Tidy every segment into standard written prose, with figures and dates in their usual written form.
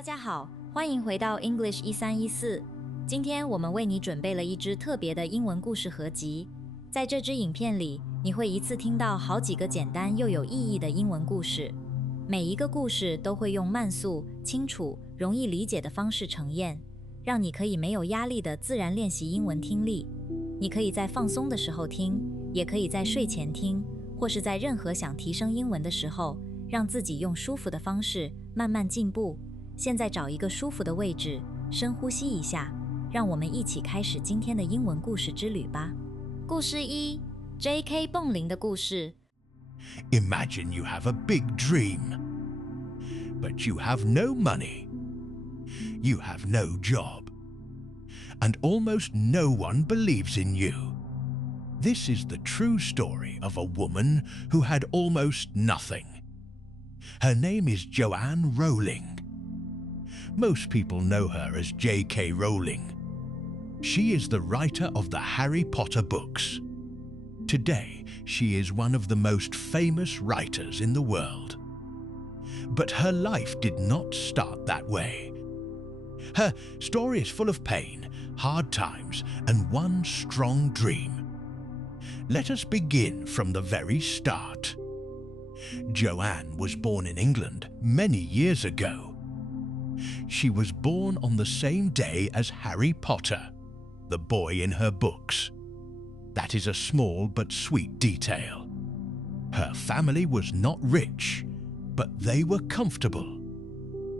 大家好，欢迎回到 English 1314。今天我们为你准备了一支特别的英文故事合集。在这支影片里，你会一次听到好几个简单又有意义的英文故事。每一个故事都会用慢速、清楚、容易理解的方式呈现，让你可以没有压力地自然练习英文听力。你可以在放松的时候听，也可以在睡前听，或是在任何想提升英文的时候，让自己用舒服的方式慢慢进步。现在找一个舒服的位置，深呼吸一下，让我们一起开始今天的英文故事之旅吧。故事1 J.K. 蹦铃的故事。 Imagine you have a big dream, but you have no money, you have no job, and almost no one believes in you. This is the true story of a woman who had almost nothing. Her name is Joanne Rowling. Most people know her as J.K. Rowling. She is the writer of the Harry Potter books. Today, she is one of the most famous writers in the world. But her life did not start that way. Her story is full of pain, hard times, and one strong dream. Let us begin from the very start. Joanne was born in England many years ago. She was born on the same day as Harry Potter, the boy in her books. That is a small but sweet detail. Her family was not rich, but they were comfortable.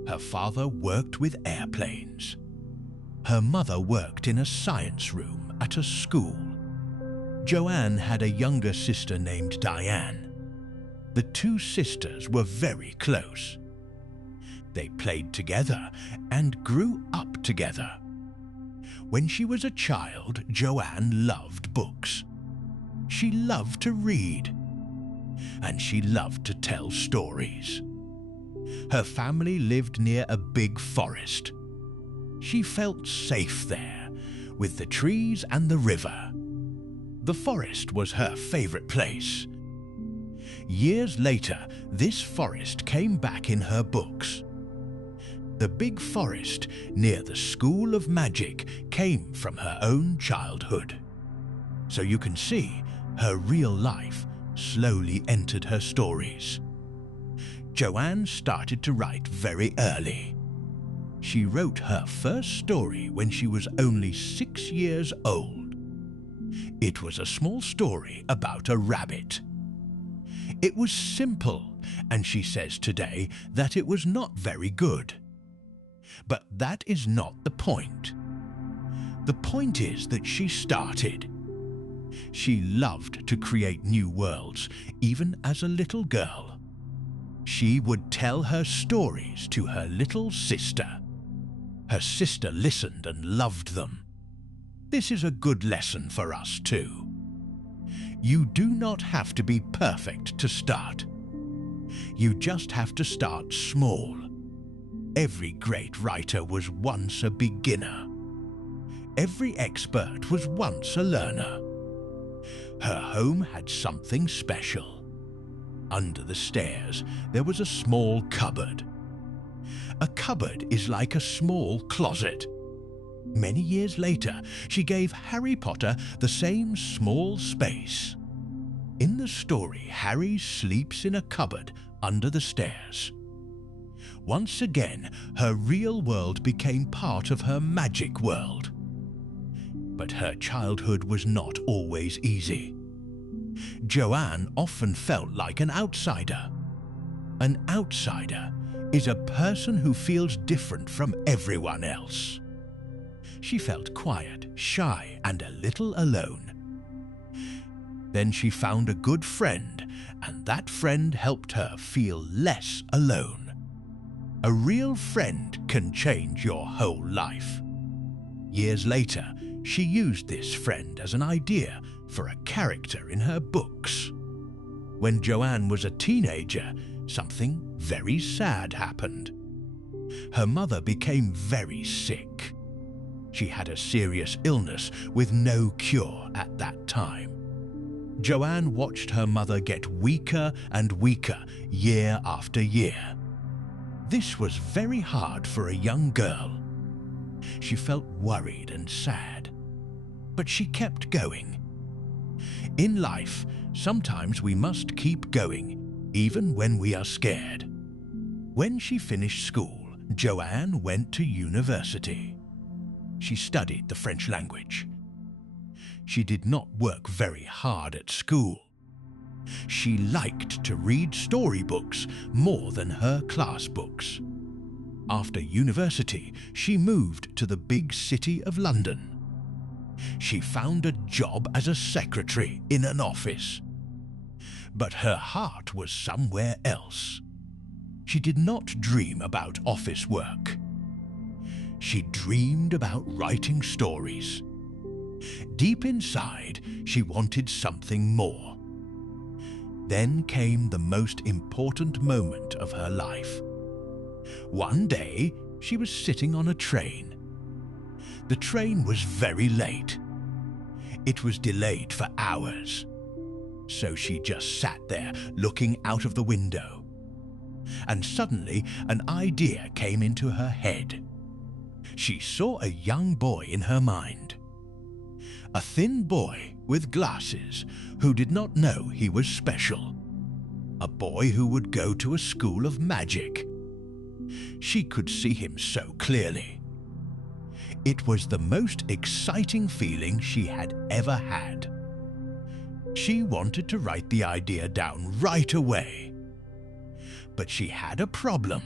Her father worked with airplanes. Her mother worked in a science room at a school. Joanne had a younger sister named Diane. The two sisters were very close. They played together and grew up together. When she was a child, Joanne loved books. She loved to read, and she loved to tell stories. Her family lived near a big forest. She felt safe there, with the trees and the river. The forest was her favorite place. Years later, this forest came back in her books. The big forest near the School of Magic came from her own childhood. So you can see, her real life slowly entered her stories. Joanne started to write very early. She wrote her first story when she was only 6 years old. It was a small story about a rabbit. It was simple, and she says today that it was not very good. But that is not the point. The point is that she started. She loved to create new worlds, even as a little girl. She would tell her stories to her little sister. Her sister listened and loved them. This is a good lesson for us too. You do not have to be perfect to start. You just have to start small. Every great writer was once a beginner. Every expert was once a learner. Her home had something special. Under the stairs, there was a small cupboard. A cupboard is like a small closet. Many years later, she gave Harry Potter the same small space. In the story, Harry sleeps in a cupboard under the stairs. Once again, her real world became part of her magic world. But her childhood was not always easy. Joanne often felt like an outsider. An outsider is a person who feels different from everyone else. She felt quiet, shy, and a little alone. Then she found a good friend, and that friend helped her feel less alone. A real friend can change your whole life. Years later, she used this friend as an idea for a character in her books. When Joanne was a teenager, something very sad happened. Her mother became very sick. She had a serious illness with no cure at that time. Joanne watched her mother get weaker and weaker year after year. This was very hard for a young girl. She felt worried and sad, but she kept going. In life, sometimes we must keep going, even when we are scared. When she finished school, Joanne went to university. She studied the French language. She did not work very hard at school. She liked to read storybooks more than her class books. After university, she moved to the big city of London. She found a job as a secretary in an office. But her heart was somewhere else. She did not dream about office work. She dreamed about writing stories. Deep inside, she wanted something more. Then came the most important moment of her life. One day, she was sitting on a train. The train was very late. It was delayed for hours. So she just sat there looking out of the window. And suddenly, an idea came into her head. She saw a young boy in her mind. A thin boy with glasses who did not know he was special. A boy who would go to a school of magic. She could see him so clearly. It was the most exciting feeling she had ever had. She wanted to write the idea down right away. But she had a problem.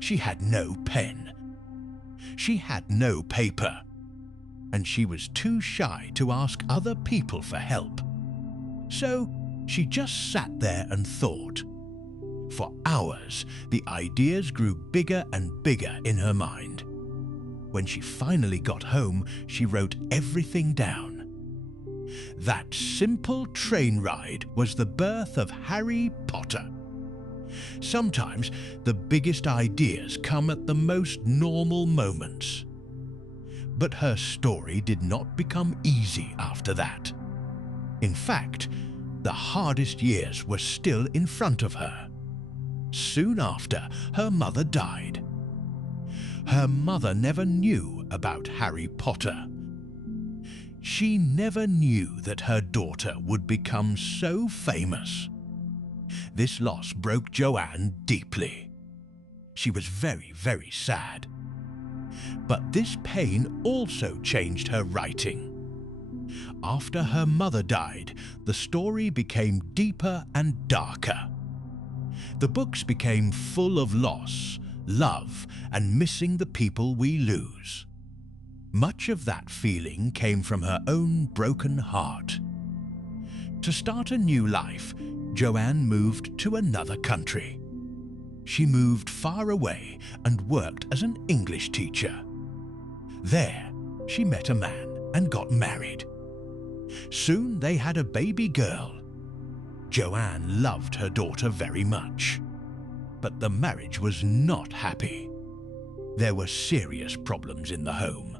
She had no pen. She had no paper. And she was too shy to ask other people for help. So she just sat there and thought. For hours, the ideas grew bigger and bigger in her mind. When she finally got home, she wrote everything down. That simple train ride was the birth of Harry Potter. Sometimes the biggest ideas come at the most normal moments. But her story did not become easy after that. In fact, the hardest years were still in front of her. Soon after, her mother died. Her mother never knew about Harry Potter. She never knew that her daughter would become so famous. This loss broke Joanne deeply. She was very, very sad. But this pain also changed her writing. After her mother died, the story became deeper and darker. The books became full of loss, love, and missing the people we lose. Much of that feeling came from her own broken heart. To start a new life, Joanne moved to another country. She moved far away and worked as an English teacher. There, she met a man and got married. Soon they had a baby girl. Joanne loved her daughter very much. But the marriage was not happy. There were serious problems in the home.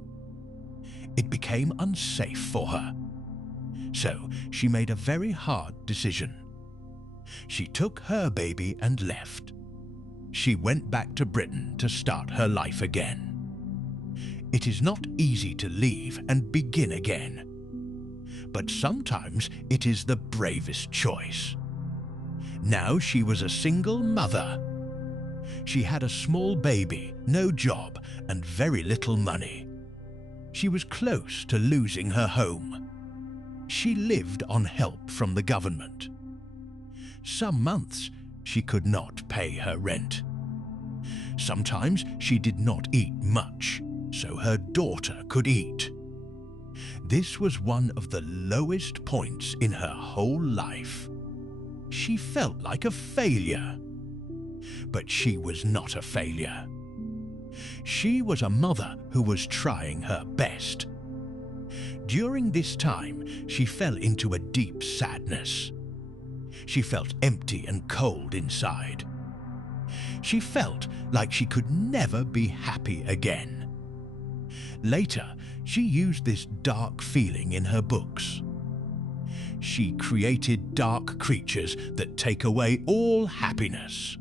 It became unsafe for her. So she made a very hard decision. She took her baby and left. She went back to Britain to start her life again. It is not easy to leave and begin again. But sometimes it is the bravest choice. Now she was a single mother. She had a small baby, no job, and very little money. She was close to losing her home. She lived on help from the government. Some months she could not pay her rent. Sometimes she did not eat much, so her daughter could eat. This was one of the lowest points in her whole life. She felt like a failure. But she was not a failure. She was a mother who was trying her best. During this time, she fell into a deep sadness. She felt empty and cold inside. She felt like she could never be happy again. Later, she used this dark feeling in her books. She created dark creatures that take away all happiness.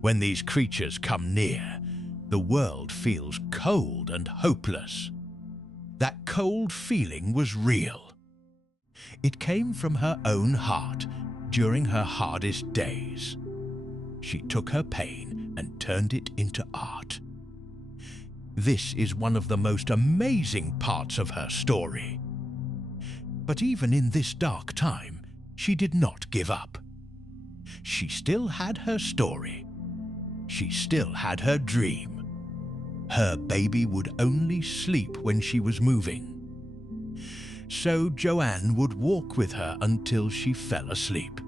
When these creatures come near, the world feels cold and hopeless. That cold feeling was real. It came from her own heart during her hardest days. She took her pain and turned it into art. This is one of the most amazing parts of her story. But even in this dark time, she did not give up. She still had her story. She still had her dream. Her baby would only sleep when she was moving. So Joanne would walk with her until she fell asleep.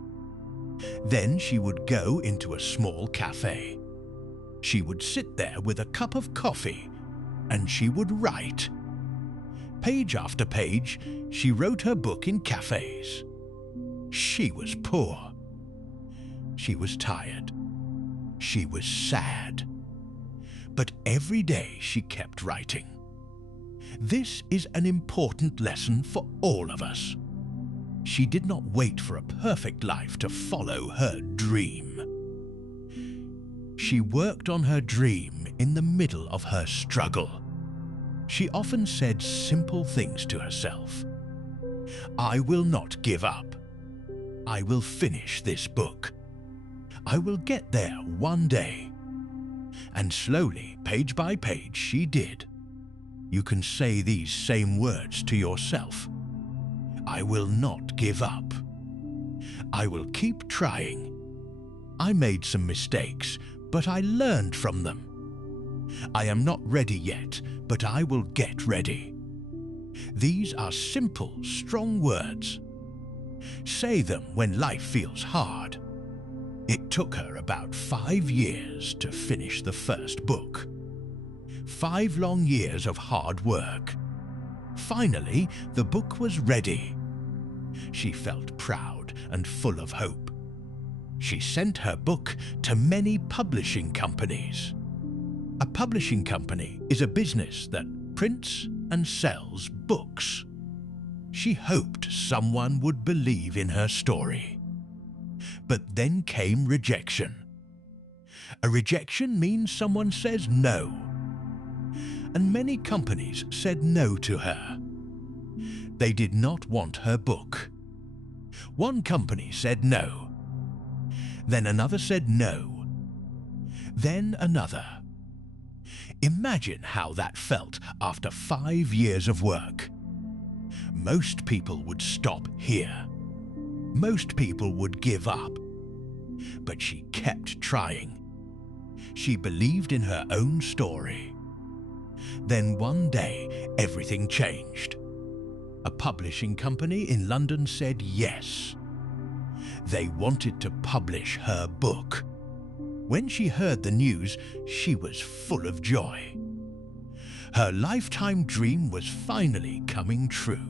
Then she would go into a small cafe. She would sit there with a cup of coffee, and she would write. Page after page, she wrote her book in cafes. She was poor. She was tired. She was sad. But every day she kept writing. This is an important lesson for all of us. She did not wait for a perfect life to follow her dream. She worked on her dream in the middle of her struggle. She often said simple things to herself. I will not give up. I will finish this book. I will get there one day. And slowly, page by page, she did. You can say these same words to yourself. I will not give up. I will keep trying. I made some mistakes, but I learned from them. I am not ready yet, but I will get ready. These are simple, strong words. Say them when life feels hard. It took her about 5 years to finish the first book. 5 long years of hard work. Finally, the book was ready. She felt proud and full of hope. She sent her book to many publishing companies. A publishing company is a business that prints and sells books. She hoped someone would believe in her story. But then came rejection. A rejection means someone says no. And many companies said no to her. They did not want her book. One company said no. Then another said no. Then another. Imagine how that felt after 5 years of work. Most people would stop here. Most people would give up. But she kept trying. She believed in her own story. Then one day, everything changed. A publishing company in London said yes. They wanted to publish her book. When she heard the news, she was full of joy. Her lifetime dream was finally coming true.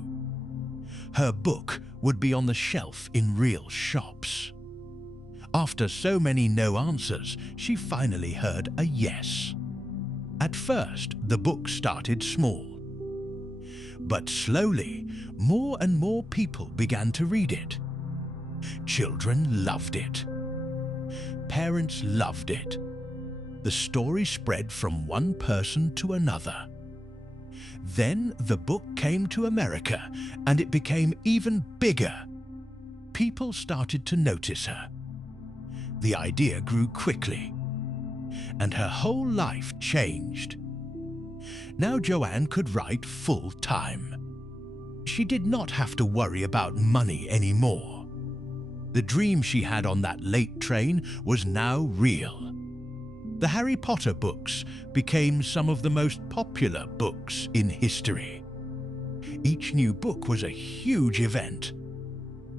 Her book would be on the shelf in real shops. After so many no answers, she finally heard a yes. At first, the book started small. But slowly, more and more people began to read it. Children loved it. Parents loved it. The story spread from one person to another. Then the book came to America, and it became even bigger. People started to notice her. The idea grew quickly, and her whole life changed. Now Joanne could write full time. She did not have to worry about money anymore. The dream she had on that late train was now real. The Harry Potter books became some of the most popular books in history. Each new book was a huge event.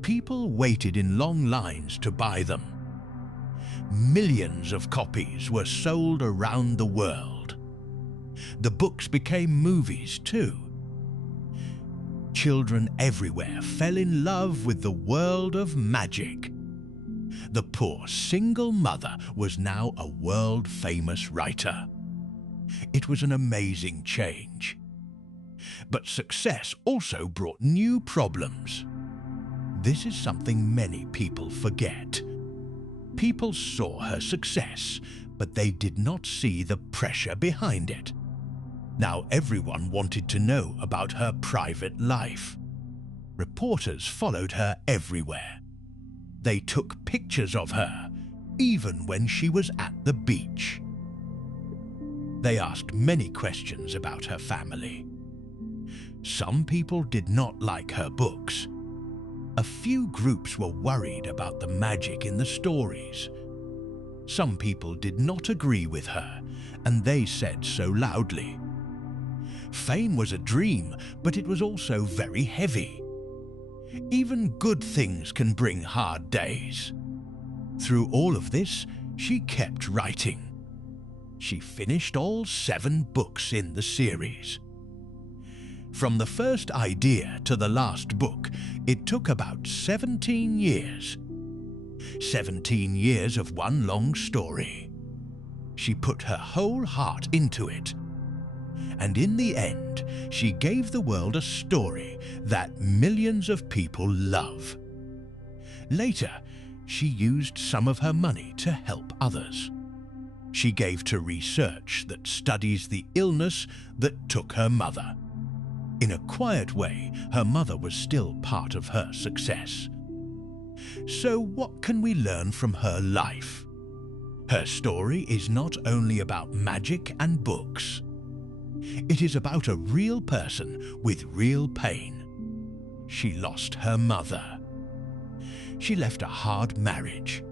People waited in long lines to buy them. Millions of copies were sold around the world. The books became movies too. Children everywhere fell in love with the world of magic. The poor single mother was now a world-famous writer. It was an amazing change. But success also brought new problems. This is something many people forget. People saw her success, but they did not see the pressure behind it. Now everyone wanted to know about her private life. Reporters followed her everywhere. They took pictures of her, even when she was at the beach. They asked many questions about her family. Some people did not like her books. A few groups were worried about the magic in the stories. Some people did not agree with her, and they said so loudly. Fame was a dream, but it was also very heavy. Even good things can bring hard days. Through all of this, she kept writing. She finished all 7 books in the series. From the first idea to the last book, it took about 17 years. 17 years of one long story. She put her whole heart into it. And in the end, she gave the world a story that millions of people love. Later, she used some of her money to help others. She gave to research that studies the illness that took her mother. In a quiet way, her mother was still part of her success. So what can we learn from her life? Her story is not only about magic and books. It is about a real person with real pain. She lost her mother. She left a hard marriage.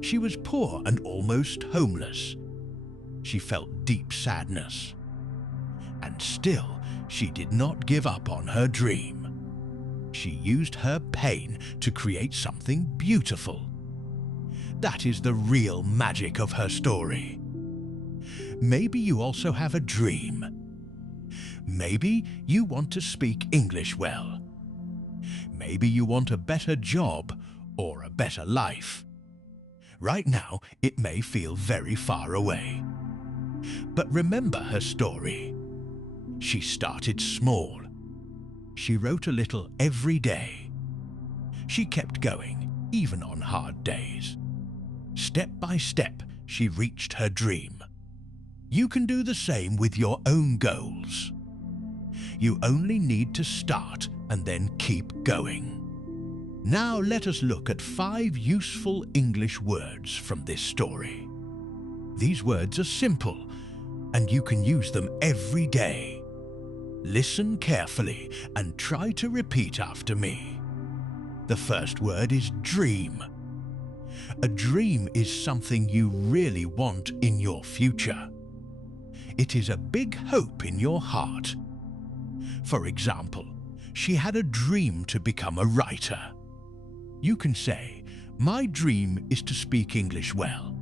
She was poor and almost homeless. She felt deep sadness. And still, she did not give up on her dream. She used her pain to create something beautiful. That is the real magic of her story. Maybe you also have a dream. Maybe you want to speak English well. Maybe you want a better job or a better life. Right now, it may feel very far away. But remember her story. She started small. She wrote a little every day. She kept going, even on hard days. Step by step, she reached her dream. You can do the same with your own goals. You only need to start and then keep going. Now let us look at 5 useful English words from this story. These words are simple, and you can use them every day. Listen carefully and try to repeat after me. The first word is dream. A dream is something you really want in your future. It is a big hope in your heart. For example, she had a dream to become a writer. You can say, "My dream is to speak English well."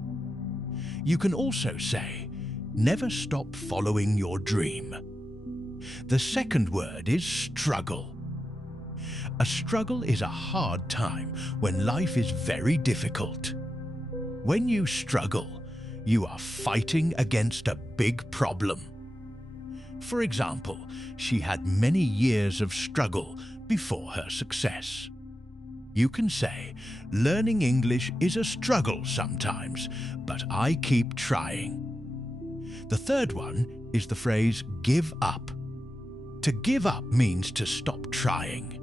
You can also say, "Never stop following your dream." The second word is struggle. A struggle is a hard time when life is very difficult. When you struggle, you are fighting against a big problem. For example, she had many years of struggle before her success. You can say, "Learning English is a struggle sometimes, but I keep trying." The third one is the phrase give up. To give up means to stop trying.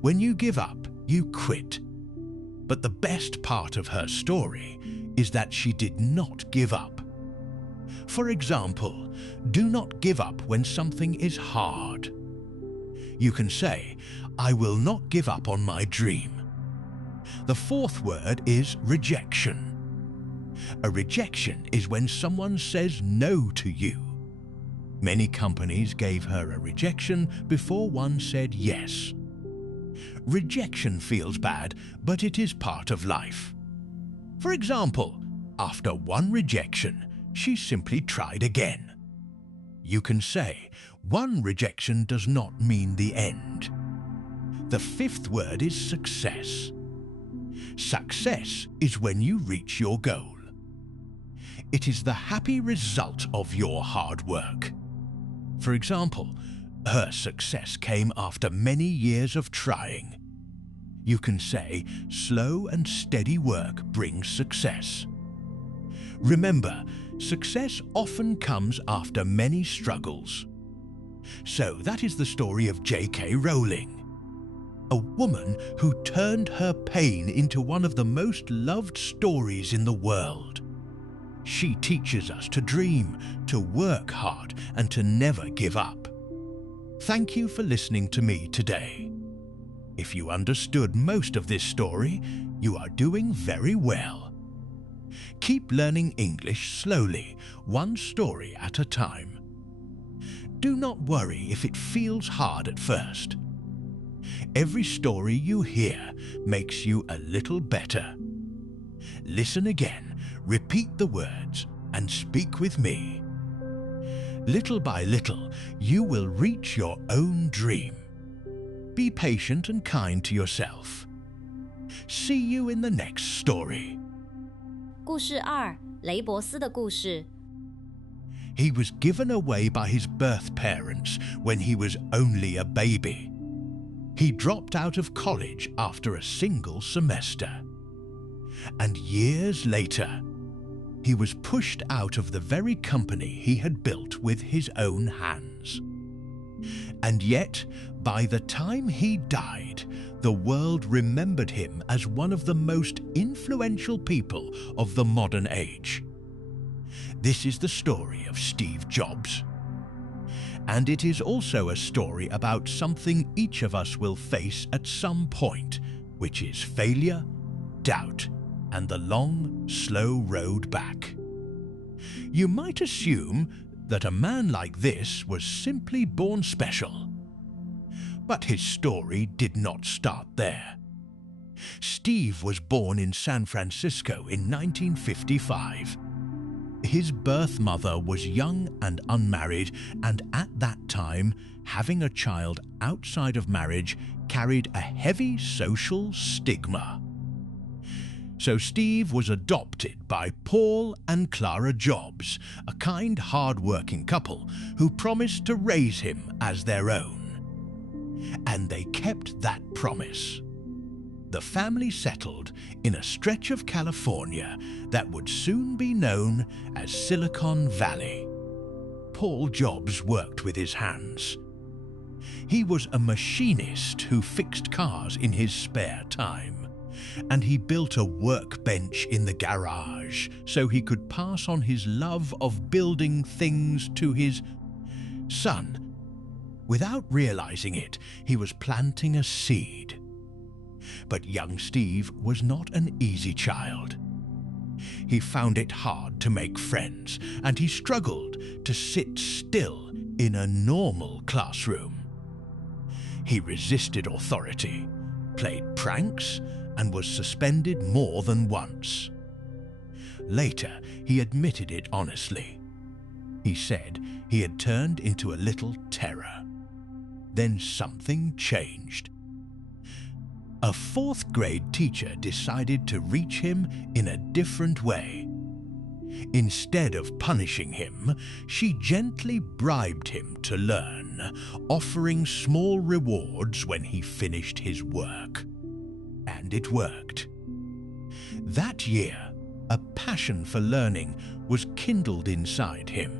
When you give up, you quit. But the best part of her story is that she did not give up. For example, do not give up when something is hard. You can say, "I will not give up on my dream." The fourth word is rejection. A rejection is when someone says no to you. Many companies gave her a rejection before one said yes. Rejection feels bad, but it is part of life. For example, after one rejection, she simply tried again. You can say, "One rejection does not mean the end." The fifth word is success. Success is when you reach your goal. It is the happy result of your hard work. For example, her success came after many years of trying. you can say slow and steady work brings success. Remember, success often comes after many struggles. So that is the story of J.K. Rowling, a woman who turned her pain into one of the most loved stories in the world. She teaches us to dream, to work hard, and to never give up. Thank you for listening to me today. If you understood most of this story, you are doing very well. Keep learning English slowly, one story at a time. Do not worry if it feels hard at first. Every story you hear makes you a little better. Listen again, repeat the words, and speak with me. Little by little, you will reach your own dream. Be patient and kind to yourself. See you in the next story. 故事2，雷伯斯的故事。He was given away by his birth parents when he was only a baby. He dropped out of college after a single semester. And years later, he was pushed out of the very company he had built with his own hands. And yet, by the time he died, the world remembered him as one of the most influential people of the modern age. This is the story of Steve Jobs. And it is also a story about something each of us will face at some point, which is failure, doubt, and the long, slow road back. You might assume that a man like this was simply born special. But his story did not start there. Steve was born in San Francisco in 1955. His birth mother was young and unmarried, and at that time, having a child outside of marriage carried a heavy social stigma. So Steve was adopted by Paul and Clara Jobs, a kind, hard-working couple who promised to raise him as their own. And they kept that promise. The family settled in a stretch of California that would soon be known as Silicon Valley. Paul Jobs worked with his hands. He was a machinist who fixed cars in his spare time, and he built a workbench in the garage so he could pass on his love of building things to his son. Without realizing it, he was planting a seed. But young Steve was not an easy child. He found it hard to make friends, and he struggled to sit still in a normal classroom. He resisted authority, played pranks, and was suspended more than once. Later, he admitted it honestly. He said he had turned into a little terror. Then something changed. A fourth-grade teacher decided to reach him in a different way. Instead of punishing him, she gently bribed him to learn, offering small rewards when he finished his work. And it worked. That year, a passion for learning was kindled inside him,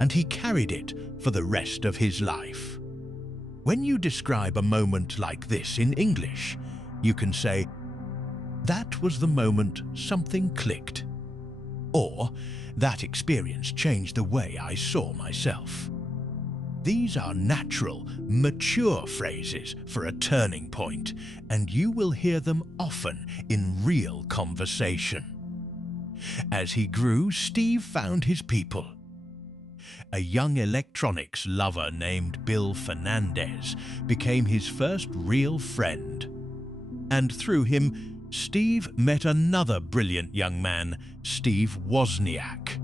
and he carried it for the rest of his life. When you describe a moment like this in English, you can say, "That was the moment something clicked," or "That experience changed the way I saw myself." These are natural, mature phrases for a turning point, and you will hear them often in real conversation. As he grew, Steve found his people. A young electronics lover named Bill Fernandez became his first real friend. And through him, Steve met another brilliant young man, Steve Wozniak.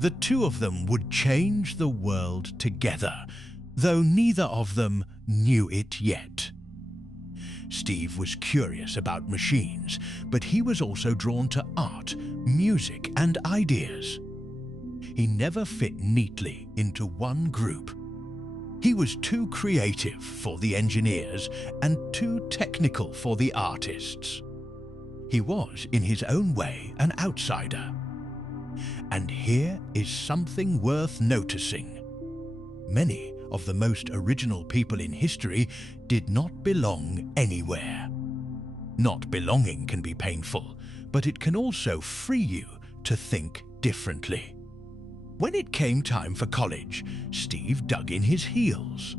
The two of them would change the world together, though neither of them knew it yet. Steve was curious about machines, but he was also drawn to art, music, and ideas. He never fit neatly into one group. He was too creative for the engineers and too technical for the artists. He was, in his own way, an outsider. And here is something worth noticing. Many of the most original people in history did not belong anywhere. Not belonging can be painful, but it can also free you to think differently. When it came time for college, Steve dug in his heels.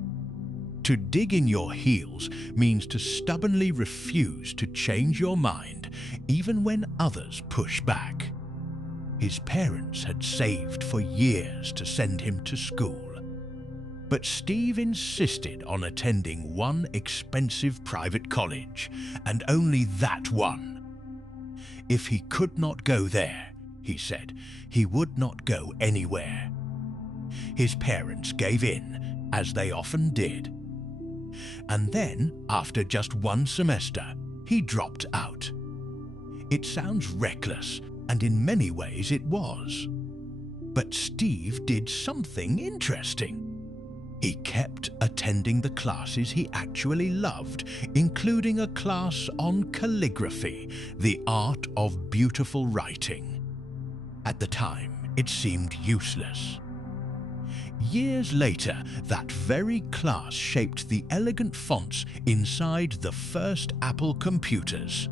To dig in your heels means to stubbornly refuse to change your mind, even when others push back. His parents had saved for years to send him to school. But Steve insisted on attending one expensive private college, and only that one. If he could not go there, he said, he would not go anywhere. His parents gave in, as they often did. And then, after just one semester, he dropped out. It sounds reckless, and in many ways it was. But Steve did something interesting. He kept attending the classes he actually loved, including a class on calligraphy, the art of beautiful writing. At the time, it seemed useless. Years later, that very class shaped the elegant fonts inside the first Apple computers.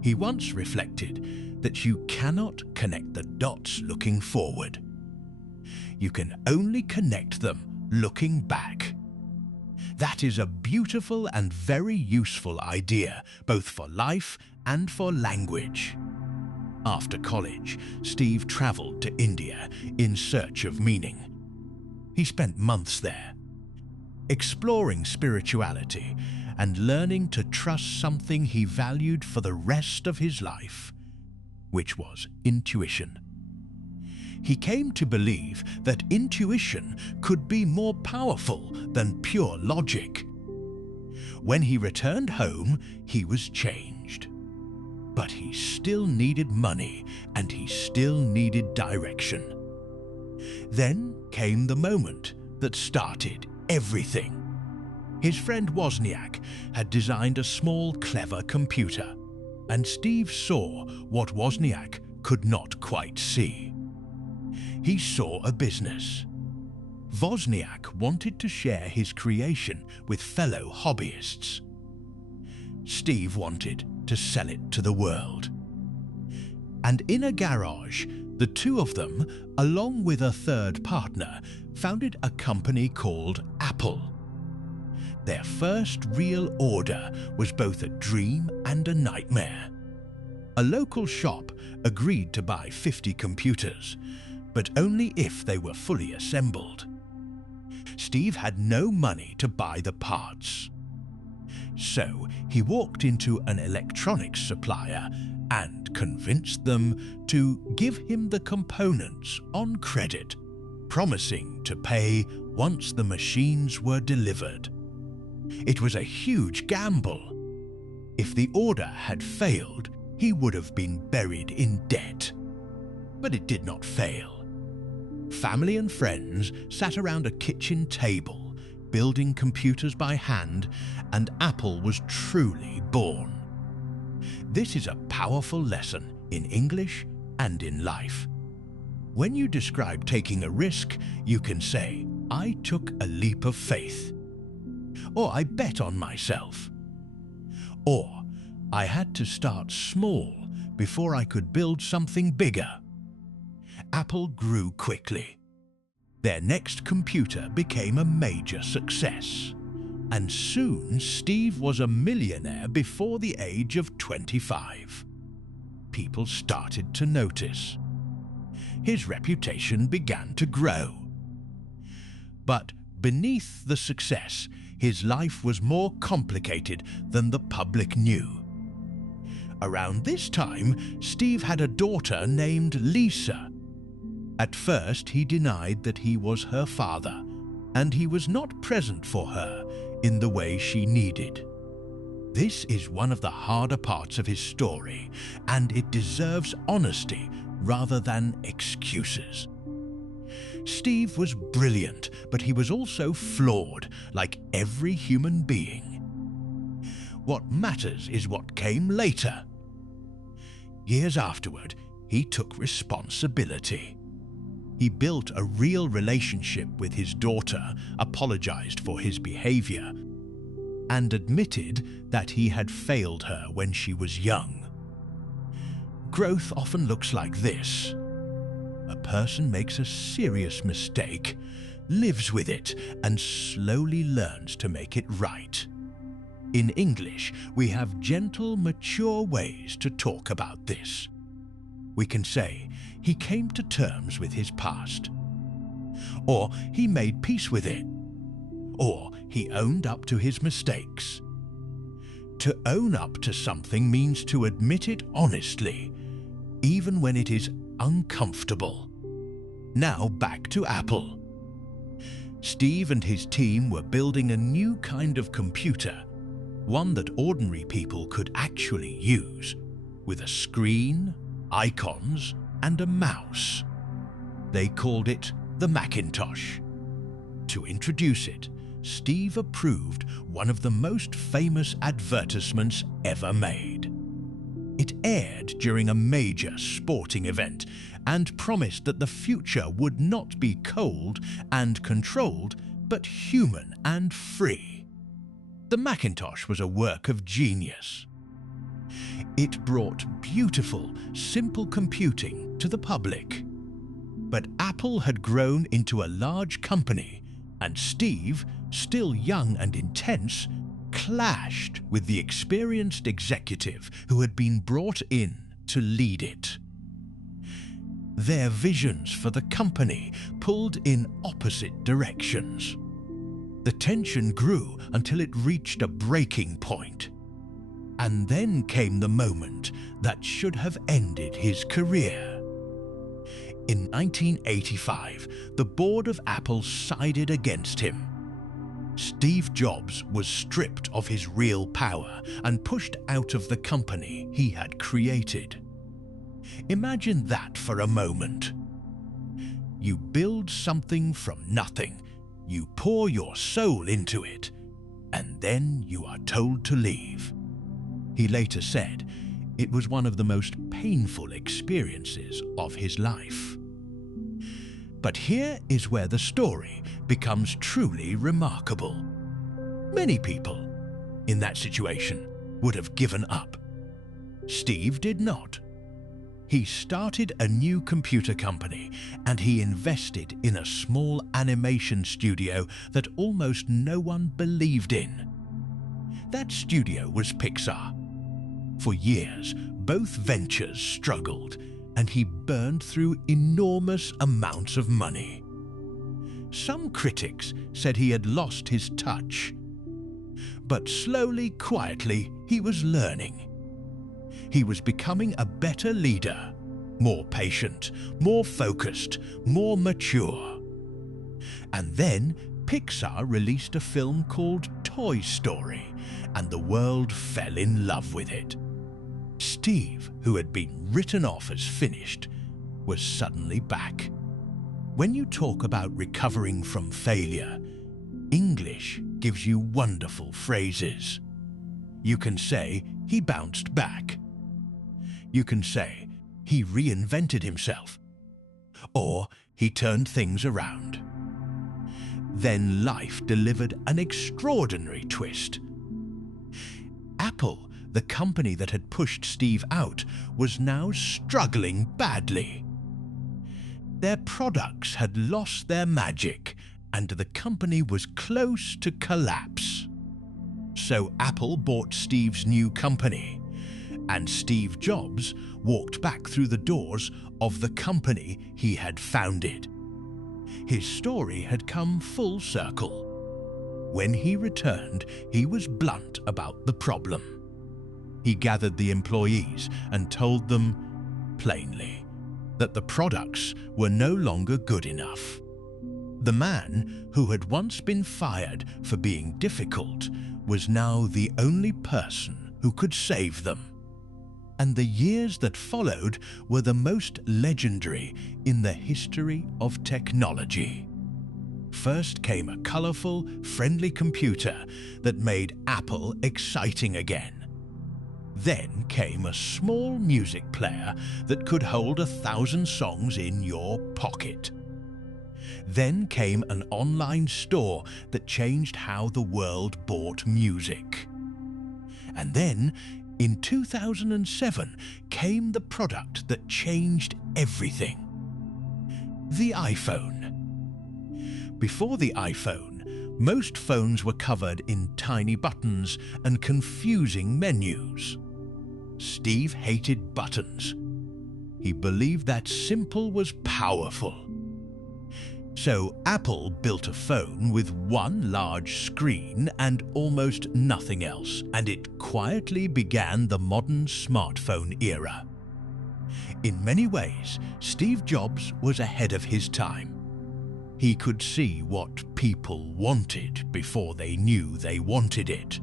He once reflected that you cannot connect the dots looking forward. You can only connect them looking back. That is a beautiful and very useful idea, both for life and for language. After college, Steve traveled to India in search of meaning. He spent months there, exploring spirituality and learning to trust something he valued for the rest of his life, which was intuition. He came to believe that intuition could be more powerful than pure logic. When he returned home, he was changed. But he still needed money, and he still needed direction. Then came the moment that started everything. His friend Wozniak had designed a small, clever computer, and Steve saw what Wozniak could not quite see. He saw a business. Wozniak wanted to share his creation with fellow hobbyists. Steve wanted to sell it to the world. And in a garage, the two of them, along with a third partner, founded a company called Apple. Their first real order was both a dream and a nightmare. A local shop agreed to buy 50 computers, but only if they were fully assembled. Steve had no money to buy the parts. So he walked into an electronics supplier and convinced them to give him the components on credit, promising to pay once the machines were delivered. It was a huge gamble. If the order had failed, he would have been buried in debt. But it did not fail. Family and friends sat around a kitchen table, building computers by hand, and Apple was truly born. This is a powerful lesson in English and in life. When you describe taking a risk, you can say, "I took a leap of faith," or "I bet on myself," or "I had to start small before I could build something bigger." Apple grew quickly. Their next computer became a major success, and soon Steve was a millionaire before the age of 25. People started to notice. His reputation began to grow. But beneath the success, his life was more complicated than the public knew. Around this time, Steve had a daughter named Lisa. At first, he denied that he was her father, and he was not present for her in the way she needed. This is one of the harder parts of his story, and it deserves honesty rather than excuses. Steve was brilliant, but he was also flawed, like every human being. What matters is what came later. Years afterward, he took responsibility. He built a real relationship with his daughter, apologized for his behavior, and admitted that he had failed her when she was young. Growth often looks like this. A person makes a serious mistake, lives with it, and slowly learns to make it right. In English, we have gentle, mature ways to talk about this. We can say, he came to terms with his past. Or he made peace with it. Or he owned up to his mistakes. To own up to something means to admit it honestly, even when it is uncomfortable. Now back to Apple. Steve and his team were building a new kind of computer, one that ordinary people could actually use, with a screen, icons, and a mouse. They called it the Macintosh. To introduce it, Steve approved one of the most famous advertisements ever made. It aired during a major sporting event and promised that the future would not be cold and controlled, but human and free. The Macintosh was a work of genius. It brought beautiful, simple computing to the public. But Apple had grown into a large company, and Steve, still young and intense, clashed with the experienced executive who had been brought in to lead it. Their visions for the company pulled in opposite directions. The tension grew until it reached a breaking point. And then came the moment that should have ended his career. In 1985, the board of Apple sided against him. Steve Jobs was stripped of his real power and pushed out of the company he had created. Imagine that for a moment. You build something from nothing, you pour your soul into it, and then you are told to leave. He later said it was one of the most painful experiences of his life. But here is where the story becomes truly remarkable. Many people in that situation would have given up. Steve did not. He started a new computer company and he invested in a small animation studio that almost no one believed in. That studio was Pixar. For years, both ventures struggled, and he burned through enormous amounts of money. Some critics said he had lost his touch. But slowly, quietly, he was learning. He was becoming a better leader, more patient, more focused, more mature. And then Pixar released a film called Toy Story, and the world fell in love with it. Steve, who had been written off as finished, was suddenly back. When you talk about recovering from failure, English gives you wonderful phrases. You can say he bounced back. You can say he reinvented himself. Or he turned things around. Then life delivered an extraordinary twist. Apple, the company that had pushed Steve out, was now struggling badly. Their products had lost their magic, and the company was close to collapse. So Apple bought Steve's new company, and Steve Jobs walked back through the doors of the company he had founded. His story had come full circle. When he returned, he was blunt about the problem. He gathered the employees and told them plainly that the products were no longer good enough. The man who had once been fired for being difficult was now the only person who could save them. and the years that followed were the most legendary in the history of technology. First came a colorful, friendly computer that made Apple exciting again. Then came a small music player that could hold 1,000 songs in your pocket. Then came an online store that changed how the world bought music. And then, in 2007, came the product that changed everything: the iPhone. Before the iPhone, most phones were covered in tiny buttons and confusing menus. Steve hated buttons. He believed that simple was powerful. So Apple built a phone with one large screen and almost nothing else, and it quietly began the modern smartphone era. In many ways, Steve Jobs was ahead of his time. He could see what people wanted before they knew they wanted it.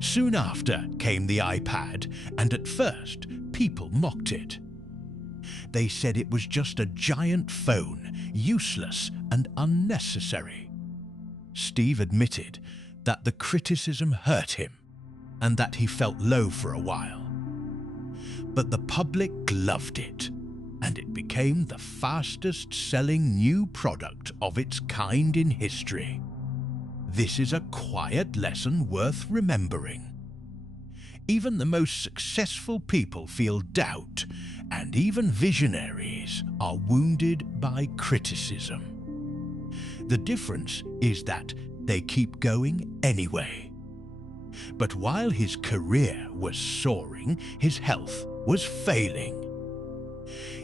Soon after came the iPad, and at first, people mocked it. They said it was just a giant phone, useless and unnecessary. Steve admitted that the criticism hurt him and that he felt low for a while. But the public loved it, and it became the fastest-selling new product of its kind in history. This is a quiet lesson worth remembering. Even the most successful people feel doubt, and even visionaries are wounded by criticism. The difference is that they keep going anyway. But while his career was soaring, his health was failing.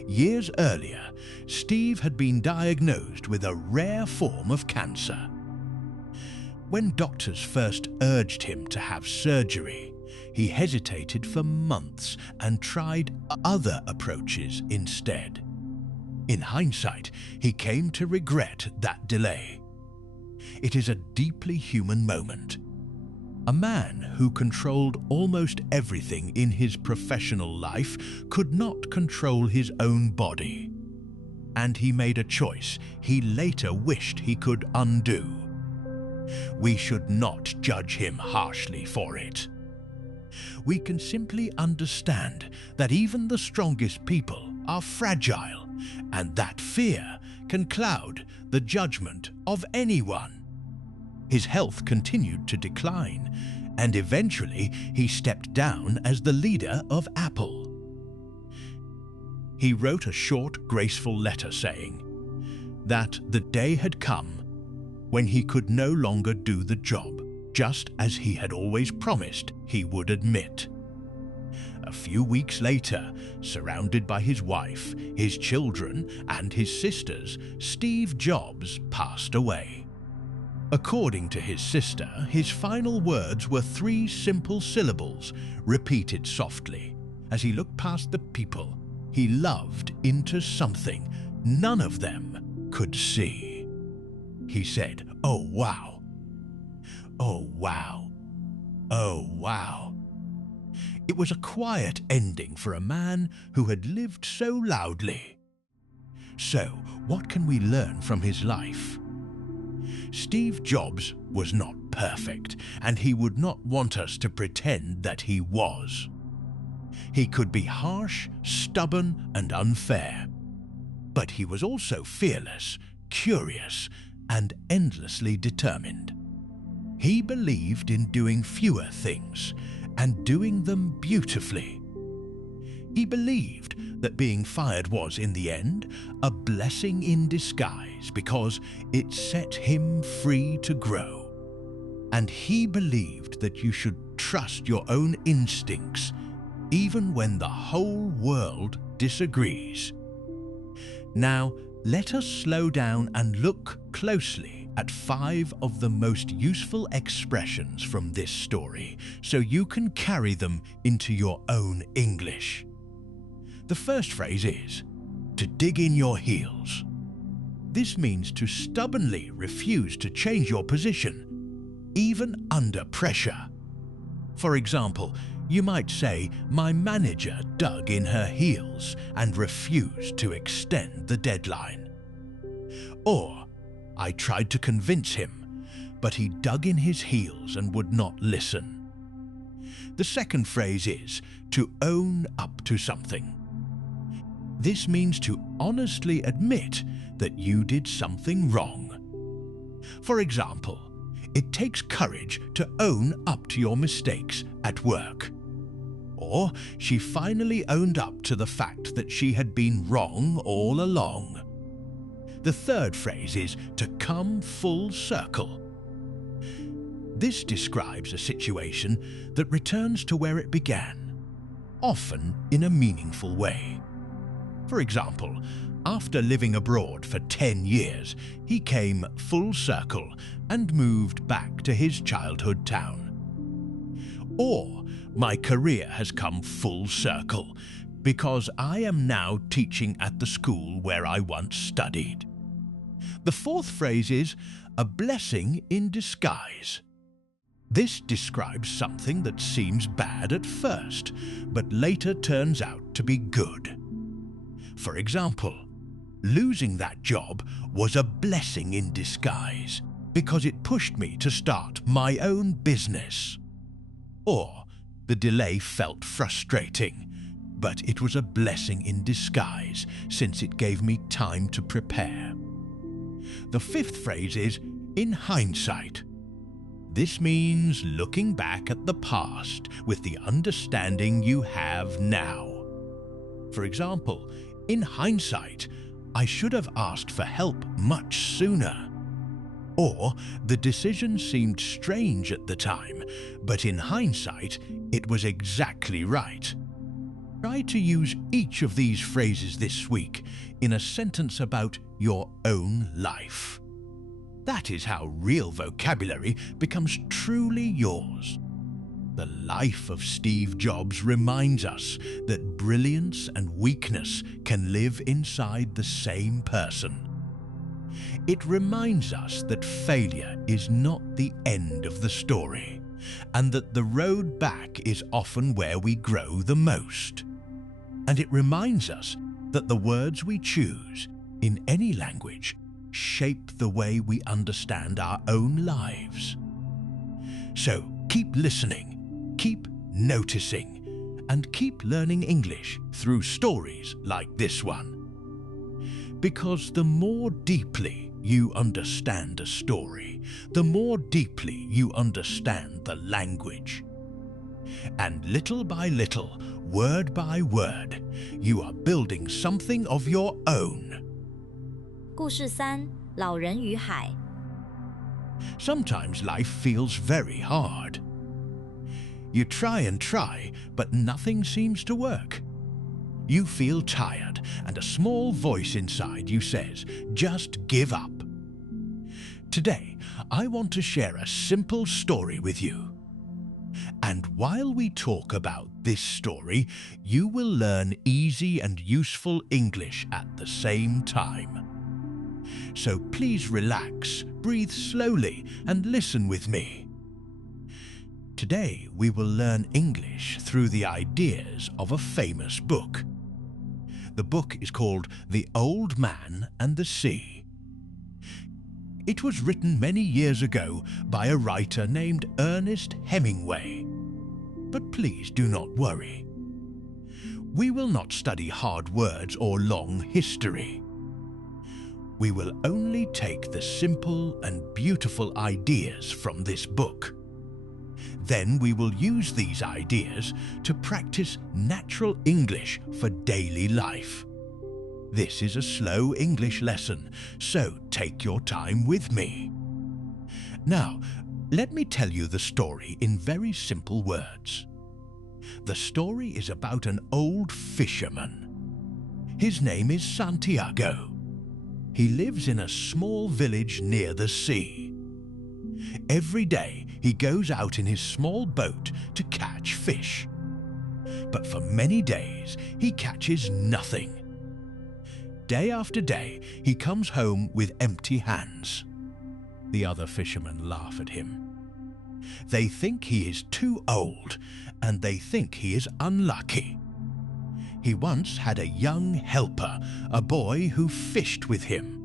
Years earlier, Steve had been diagnosed with a rare form of cancer. When doctors first urged him to have surgery, he hesitated for months and tried other approaches instead. In hindsight, he came to regret that delay. It is a deeply human moment. A man who controlled almost everything in his professional life could not control his own body. And he made a choice he later wished he could undo. We should not judge him harshly for it. We can simply understand that even the strongest people are fragile, and that fear can cloud the judgment of anyone. His health continued to decline, and eventually he stepped down as the leader of Apple. He wrote a short, graceful letter saying that the day had come when he could no longer do the job, just as he had always promised he would admit. A few weeks later, surrounded by his wife, his children, and his sisters, Steve Jobs passed away. According to his sister, his final words were 3 simple syllables, repeated softly, as he looked past the people he loved into something none of them could see. He said, "Oh, wow. Oh, wow. Oh, wow." It was a quiet ending for a man who had lived so loudly. So, what can we learn from his life? Steve Jobs was not perfect, and he would not want us to pretend that he was. He could be harsh, stubborn, and unfair. But he was also fearless, curious, and endlessly determined. He believed in doing fewer things and doing them beautifully. He believed that being fired was, in the end, a blessing in disguise because it set him free to grow. And he believed that you should trust your own instincts even when the whole world disagrees. Now, let us slow down and look closely at 5 of the most useful expressions from this story so you can carry them into your own English. The first phrase is, to dig in your heels. This means to stubbornly refuse to change your position, even under pressure. For example, You might say, my manager dug in her heels and refused to extend the deadline. Or, I tried to convince him, but he dug in his heels and would not listen. The second phrase is to own up to something. This means to honestly admit that you did something wrong. For example, it takes courage to own up to your mistakes at work. Or she finally owned up to the fact that she had been wrong all along. The third phrase is to come full circle. This describes a situation that returns to where it began, often in a meaningful way. For example, after living abroad for 10 years, he came full circle and moved back to his childhood town. Or, my career has come full circle because I am now teaching at the school where I once studied. The fourth phrase is a blessing in disguise. This describes something that seems bad at first, but later turns out to be good. For example, losing that job was a blessing in disguise because it pushed me to start my own business. Or, the delay felt frustrating, but it was a blessing in disguise since it gave me time to prepare. The fifth phrase is in hindsight. This means looking back at the past with the understanding you have now. For example, in hindsight, I should have asked for help much sooner. Or, the decision seemed strange at the time, but in hindsight, it was exactly right. Try to use each of these phrases this week in a sentence about your own life. That is how real vocabulary becomes truly yours. The life of Steve Jobs reminds us that brilliance and weakness can live inside the same person. It reminds us that failure is not the end of the story, and that the road back is often where we grow the most. And it reminds us that the words we choose, in any language, shape the way we understand our own lives. So keep listening, keep noticing, and keep learning English through stories like this one. Because the more deeply you understand a story, the more deeply you understand the language. And little by little, word by word, you are building something of your own. 故事3：老人与海。 Sometimes life feels very hard. You try and try, but nothing seems to work. You feel tired, and a small voice inside you says, just give up. Today, I want to share a simple story with you. And while we talk about this story, you will learn easy and useful English at the same time. So please relax, breathe slowly, and listen with me. Today, we will learn English through the ideas of a famous book. The book is called The Old Man and the Sea. It was written many years ago by a writer named Ernest Hemingway. But please do not worry. We will not study hard words or long history. We will only take the simple and beautiful ideas from this book. Then we will use these ideas to practice natural English for daily life. This is a slow English lesson, so take your time with me. Now, let me tell you the story in very simple words. The story is about an old fisherman. His name is Santiago. He lives in a small village near the sea. Every day, he goes out in his small boat to catch fish. But for many days, he catches nothing. Day after day, he comes home with empty hands. The other fishermen laugh at him. They think he is too old, and they think he is unlucky. He once had a young helper, a boy who fished with him.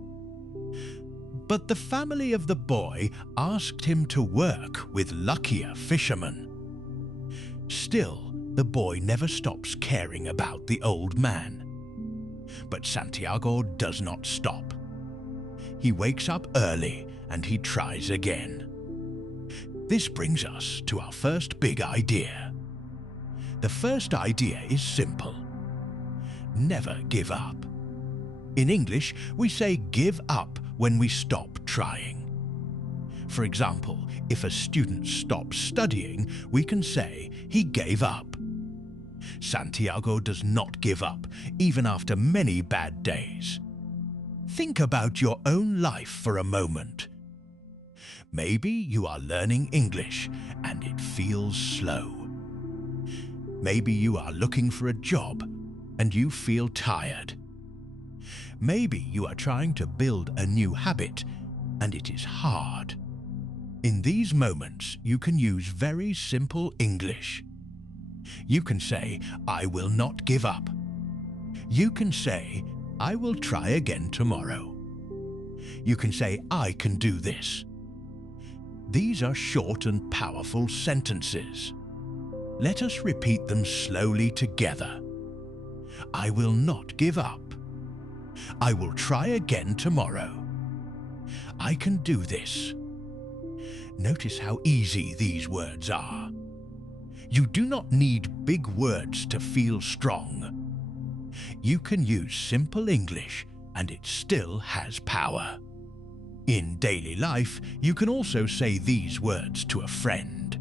But the family of the boy asked him to work with luckier fishermen. Still, the boy never stops caring about the old man. But Santiago does not stop. He wakes up early and he tries again. This brings us to our first big idea. The first idea is simple. Never give up. In English, we say give up when we stop trying. For example, if a student stops studying, we can say he gave up. Santiago does not give up, even after many bad days. Think about your own life for a moment. Maybe you are learning English and it feels slow. Maybe you are looking for a job and you feel tired. Maybe you are trying to build a new habit and it is hard. In these moments, you can use very simple English. You can say, I will not give up. You can say, I will try again tomorrow. You can say, I can do this. These are short and powerful sentences. Let us repeat them slowly together. I will not give up. I will try again tomorrow. I can do this. Notice how easy these words are. You do not need big words to feel strong. You can use simple English and it still has power. In daily life, you can also say these words to a friend.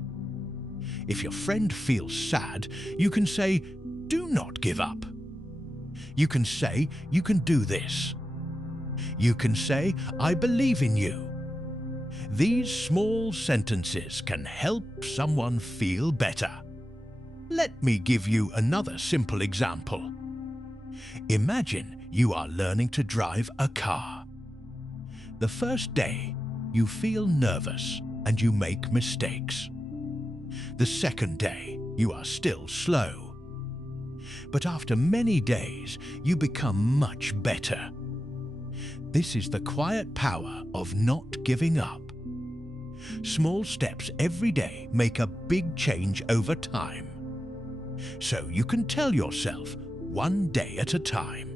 If your friend feels sad, you can say, do not give up. You can say, you can do this. You can say, I believe in you. These small sentences can help someone feel better. Let me give you another simple example. Imagine you are learning to drive a car. The first day, you feel nervous and you make mistakes. The second day, you are still slow. But after many days, you become much better. This is the quiet power of not giving up. Small steps every day make a big change over time. So you can tell yourself, one day at a time.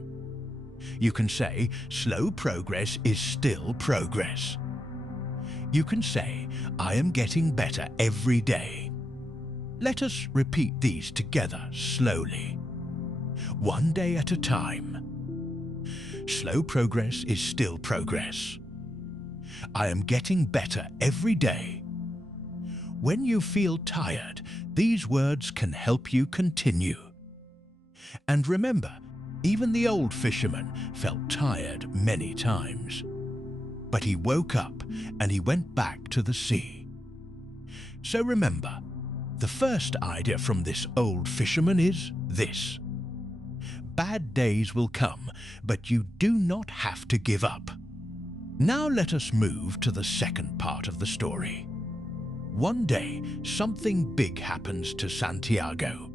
You can say, slow progress is still progress. You can say, I am getting better every day. Let us repeat these together slowly. One day at a time. Slow progress is still progress. I am getting better every day. When you feel tired, these words can help you continue. And remember, even the old fisherman felt tired many times. But he woke up and he went back to the sea. So remember, the first idea from this old fisherman is this. Bad days will come, but you do not have to give up. Now let us move to the second part of the story. One day, something big happens to Santiago.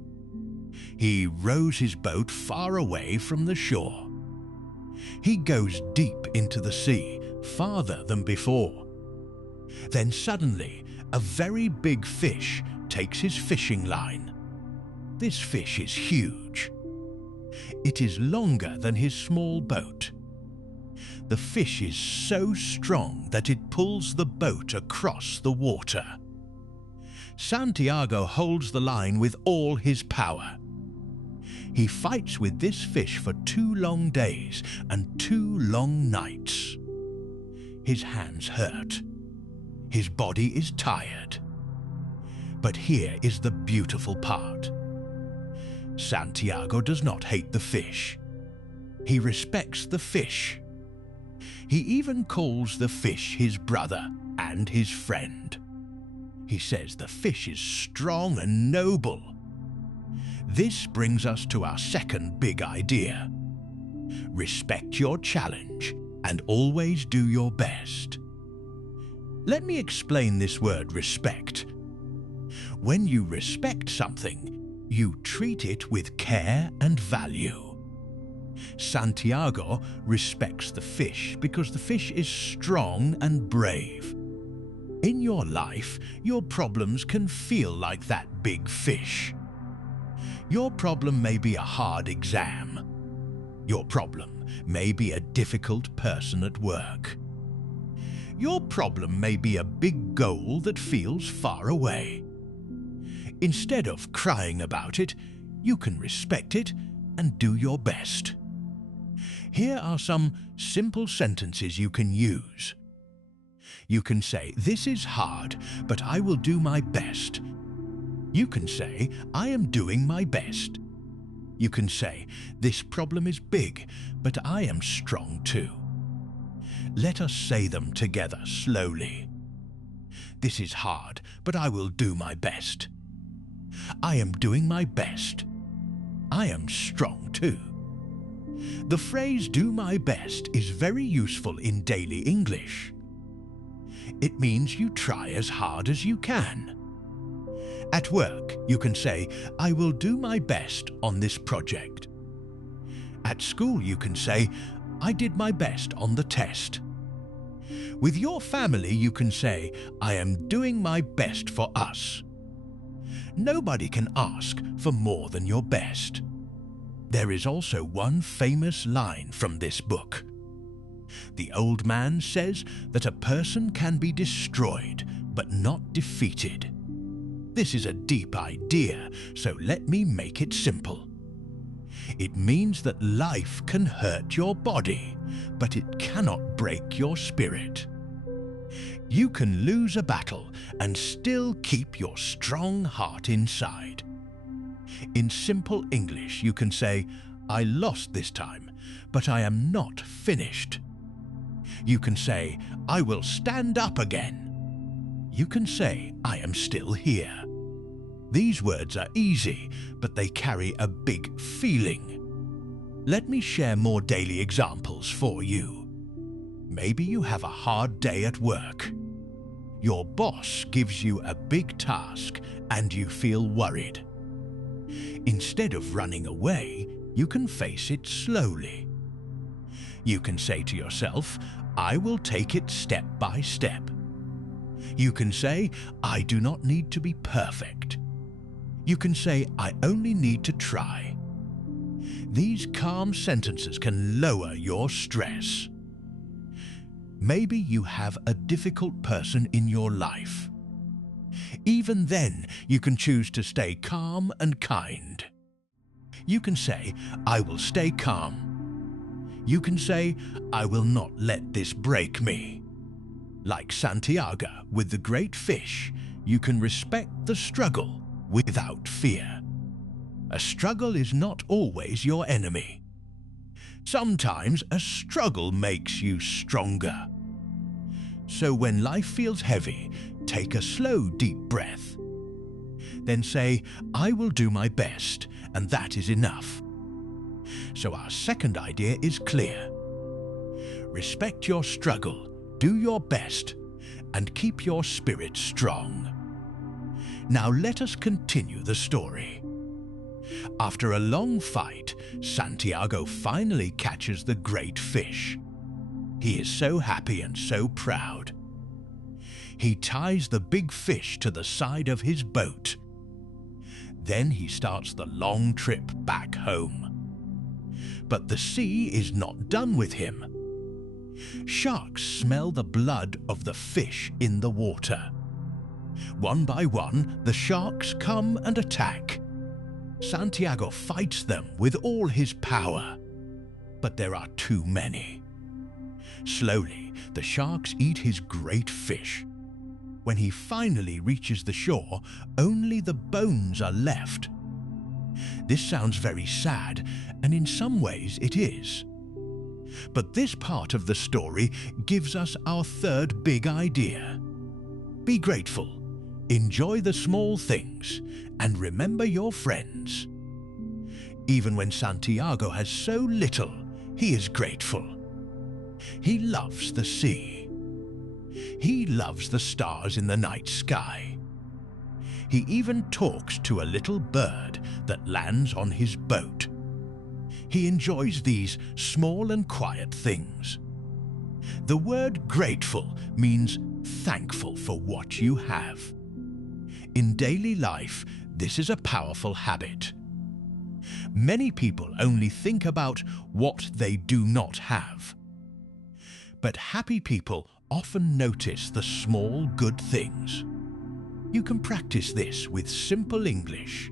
He rows his boat far away from the shore. He goes deep into the sea, farther than before. Then suddenly, a very big fish takes his fishing line. This fish is huge. It is longer than his small boat. The fish is so strong that it pulls the boat across the water. Santiago holds the line with all his power. He fights with this fish for 2 long days and 2 long nights. His hands hurt. His body is tired. But here is the beautiful part. Santiago does not hate the fish. He respects the fish. He even calls the fish his brother and his friend. He says the fish is strong and noble. This brings us to our second big idea. Respect your challenge and always do your best. Let me explain this word respect When you respect something, you treat it with care and value. Santiago respects the fish because the fish is strong and brave. In your life, your problems can feel like that big fish. Your problem may be a hard exam. Your problem may be a difficult person at work. Your problem may be a big goal that feels far away. Instead of crying about it, you can respect it and do your best. Here are some simple sentences you can use. You can say, "This is hard, but I will do my best." You can say, "I am doing my best." You can say, "This problem is big, but I am strong too." Let us say them together slowly. This is hard, but I will do my best. I am doing my best. I am strong too. The phrase "do my best" is very useful in daily English. It means you try as hard as you can. At work, you can say, "I will do my best on this project." At school, you can say, "I did my best on the test." With your family, you can say, "I am doing my best for us." Nobody can ask for more than your best. There is also one famous line from this book. The old man says that a person can be destroyed, but not defeated. This is a deep idea, so let me make it simple. It means that life can hurt your body, but it cannot break your spirit. You can lose a battle and still keep your strong heart inside. In simple English, you can say, "I lost this time, but I am not finished." You can say, "I will stand up again." You can say, "I am still here." These words are easy, but they carry a big feeling. Let me share more daily examples for you. Maybe you have a hard day at work. Your boss gives you a big task and you feel worried. Instead of running away, you can face it slowly. You can say to yourself, "I will take it step by step." You can say, "I do not need to be perfect." You can say, "I only need to try." These calm sentences can lower your stress. Maybe you have a difficult person in your life. Even then, you can choose to stay calm and kind. You can say, "I will stay calm." You can say, "I will not let this break me." Like Santiago with the great fish, you can respect the struggle without fear. A struggle is not always your enemy. Sometimes a struggle makes you stronger. So when life feels heavy, take a slow, deep breath. Then say, "I will do my best," and that is enough. So our second idea is clear. Respect your struggle, do your best, and keep your spirit strong. Now let us continue the story. After a long fight, Santiago finally catches the great fish. He is so happy and so proud. He ties the big fish to the side of his boat. Then he starts the long trip back home. But the sea is not done with him. Sharks smell the blood of the fish in the water. One by one, the sharks come and attack. Santiago fights them with all his power, but there are too many. Slowly, the sharks eat his great fish. When he finally reaches the shore, only the bones are left. This sounds very sad, and in some ways it is. But this part of the story gives us our third big idea. Be grateful, enjoy the small things, and remember your friends. Even when Santiago has so little, he is grateful. He loves the sea. He loves the stars in the night sky. He even talks to a little bird that lands on his boat. He enjoys these small and quiet things. The word grateful means thankful for what you have. In daily life, this is a powerful habit. Many people only think about what they do not have. But happy people often notice the small good things. You can practice this with simple English.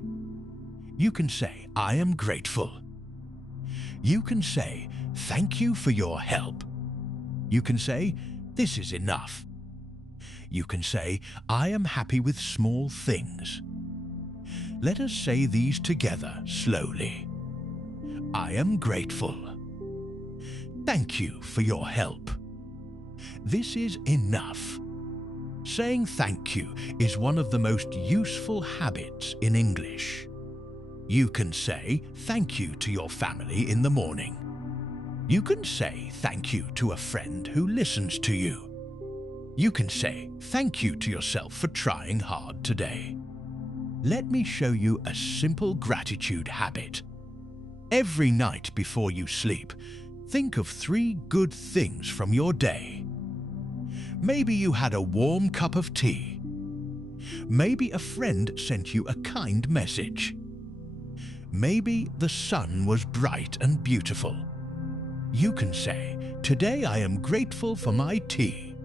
You can say, I am grateful. You can say, thank you for your help. You can say, this is enough. You can say, I am happy with small things. Let us say these together slowly. I am grateful. Thank you for your help. This is enough. Saying thank you is one of the most useful habits in English. You can say thank you to your family in the morning. You can say thank you to a friend who listens to you. You can say thank you to yourself for trying hard today. Let me show you a simple gratitude habit. Every night before you sleep, think of 3 good things from your day. Maybe you had a warm cup of tea. Maybe a friend sent you a kind message. Maybe the sun was bright and beautiful. You can say, today I am grateful for my tea.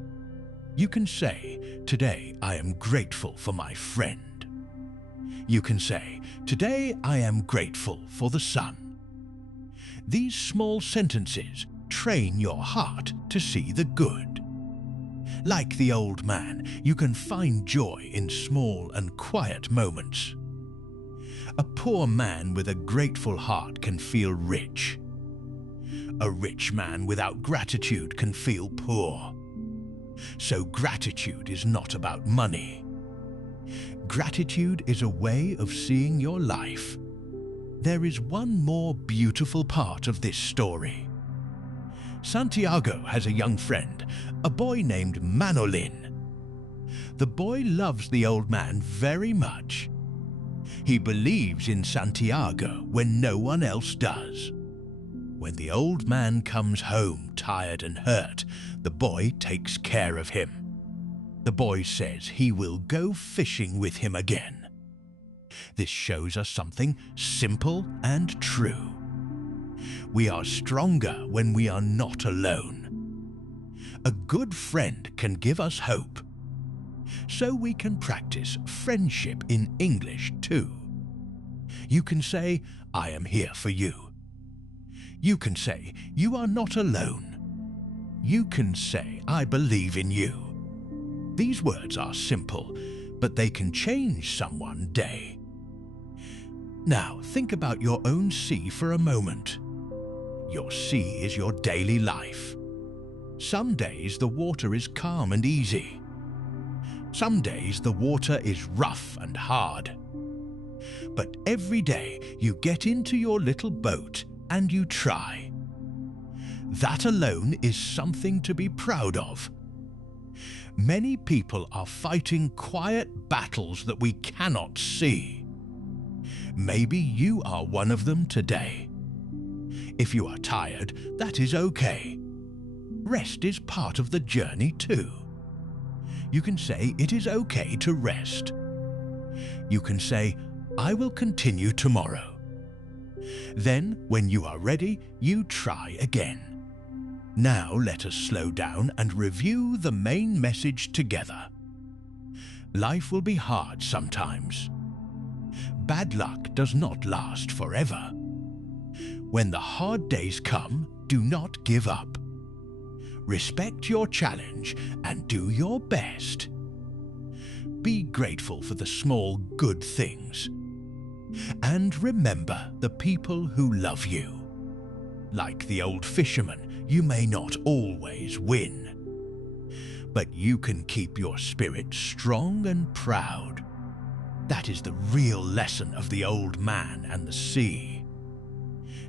You can say, today I am grateful for my friend. You can say, today I am grateful for the sun. These small sentences train your heart to see the good. Like the old man, you can find joy in small and quiet moments. A poor man with a grateful heart can feel rich. A rich man without gratitude can feel poor. So gratitude is not about money. Gratitude is a way of seeing your life. There is one more beautiful part of this story. Santiago has a young friend, a boy named Manolin. The boy loves the old man very much. He believes in Santiago when no one else does. When the old man comes home tired and hurt, the boy takes care of him. The boy says he will go fishing with him again. This shows us something simple and true. We are stronger when we are not alone. A good friend can give us hope. So we can practice friendship in English too. You can say, I am here for you. You can say, you are not alone. You can say, I believe in you. These words are simple, but they can change someone's day. Now think about your own sea for a moment. Your sea is your daily life. Some days the water is calm and easy. Some days the water is rough and hard. But every day you get into your little boat and you try. That alone is something to be proud of. Many people are fighting quiet battles that we cannot see. Maybe you are one of them today. If you are tired, that is okay. Rest is part of the journey too. You can say it is okay to rest. You can say, I will continue tomorrow. Then, when you are ready, you try again. Now let us slow down and review the main message together. Life will be hard sometimes. Bad luck does not last forever. When the hard days come, do not give up. Respect your challenge and do your best. Be grateful for the small good things. And remember the people who love you. Like the old fisherman, you may not always win. But you can keep your spirit strong and proud. That is the real lesson of the old man and the sea.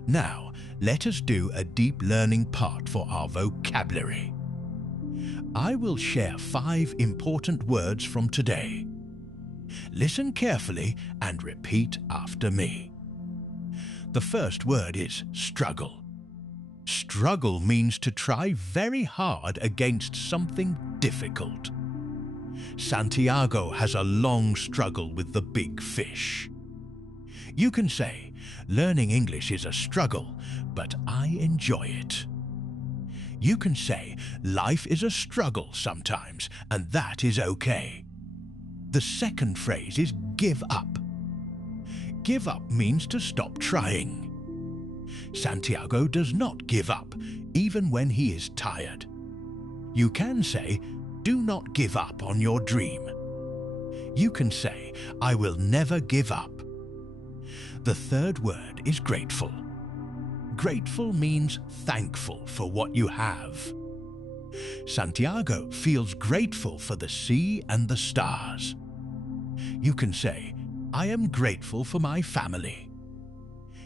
Now, let us do a deep learning part for our vocabulary. I will share 5 important words from today. Listen carefully and repeat after me. The first word is struggle. Struggle means to try very hard against something difficult. Santiago has a long struggle with the big fish. You can say, learning English is a struggle, but I enjoy it. You can say, life is a struggle sometimes, and that is okay. The second phrase is give up. Give up means to stop trying. Santiago does not give up, even when he is tired. You can say, do not give up on your dream. You can say, I will never give up. The third word is grateful. Grateful means thankful for what you have. Santiago feels grateful for the sea and the stars. You can say, I am grateful for my family.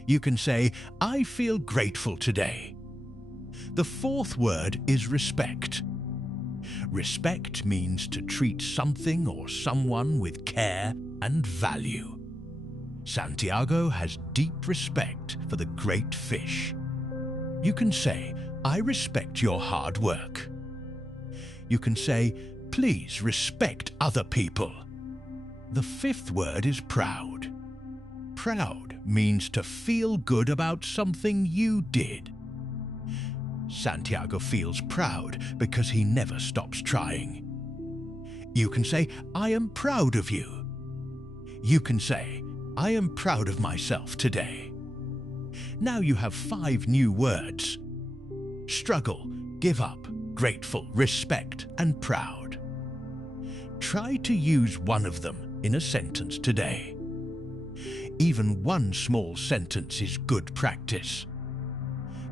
You can say, I feel grateful today. The fourth word is respect. Respect means to treat something or someone with care and value. Santiago has deep respect for the great fish. You can say, I respect your hard work. You can say, please respect other people. The fifth word is proud. Proud means to feel good about something you did. Santiago feels proud because he never stops trying. You can say, I am proud of you. You can say, I am proud of myself today. Now you have 5 new words: struggle, give up, grateful, respect, and proud. Try to use one of them in a sentence today. Even one small sentence is good practice.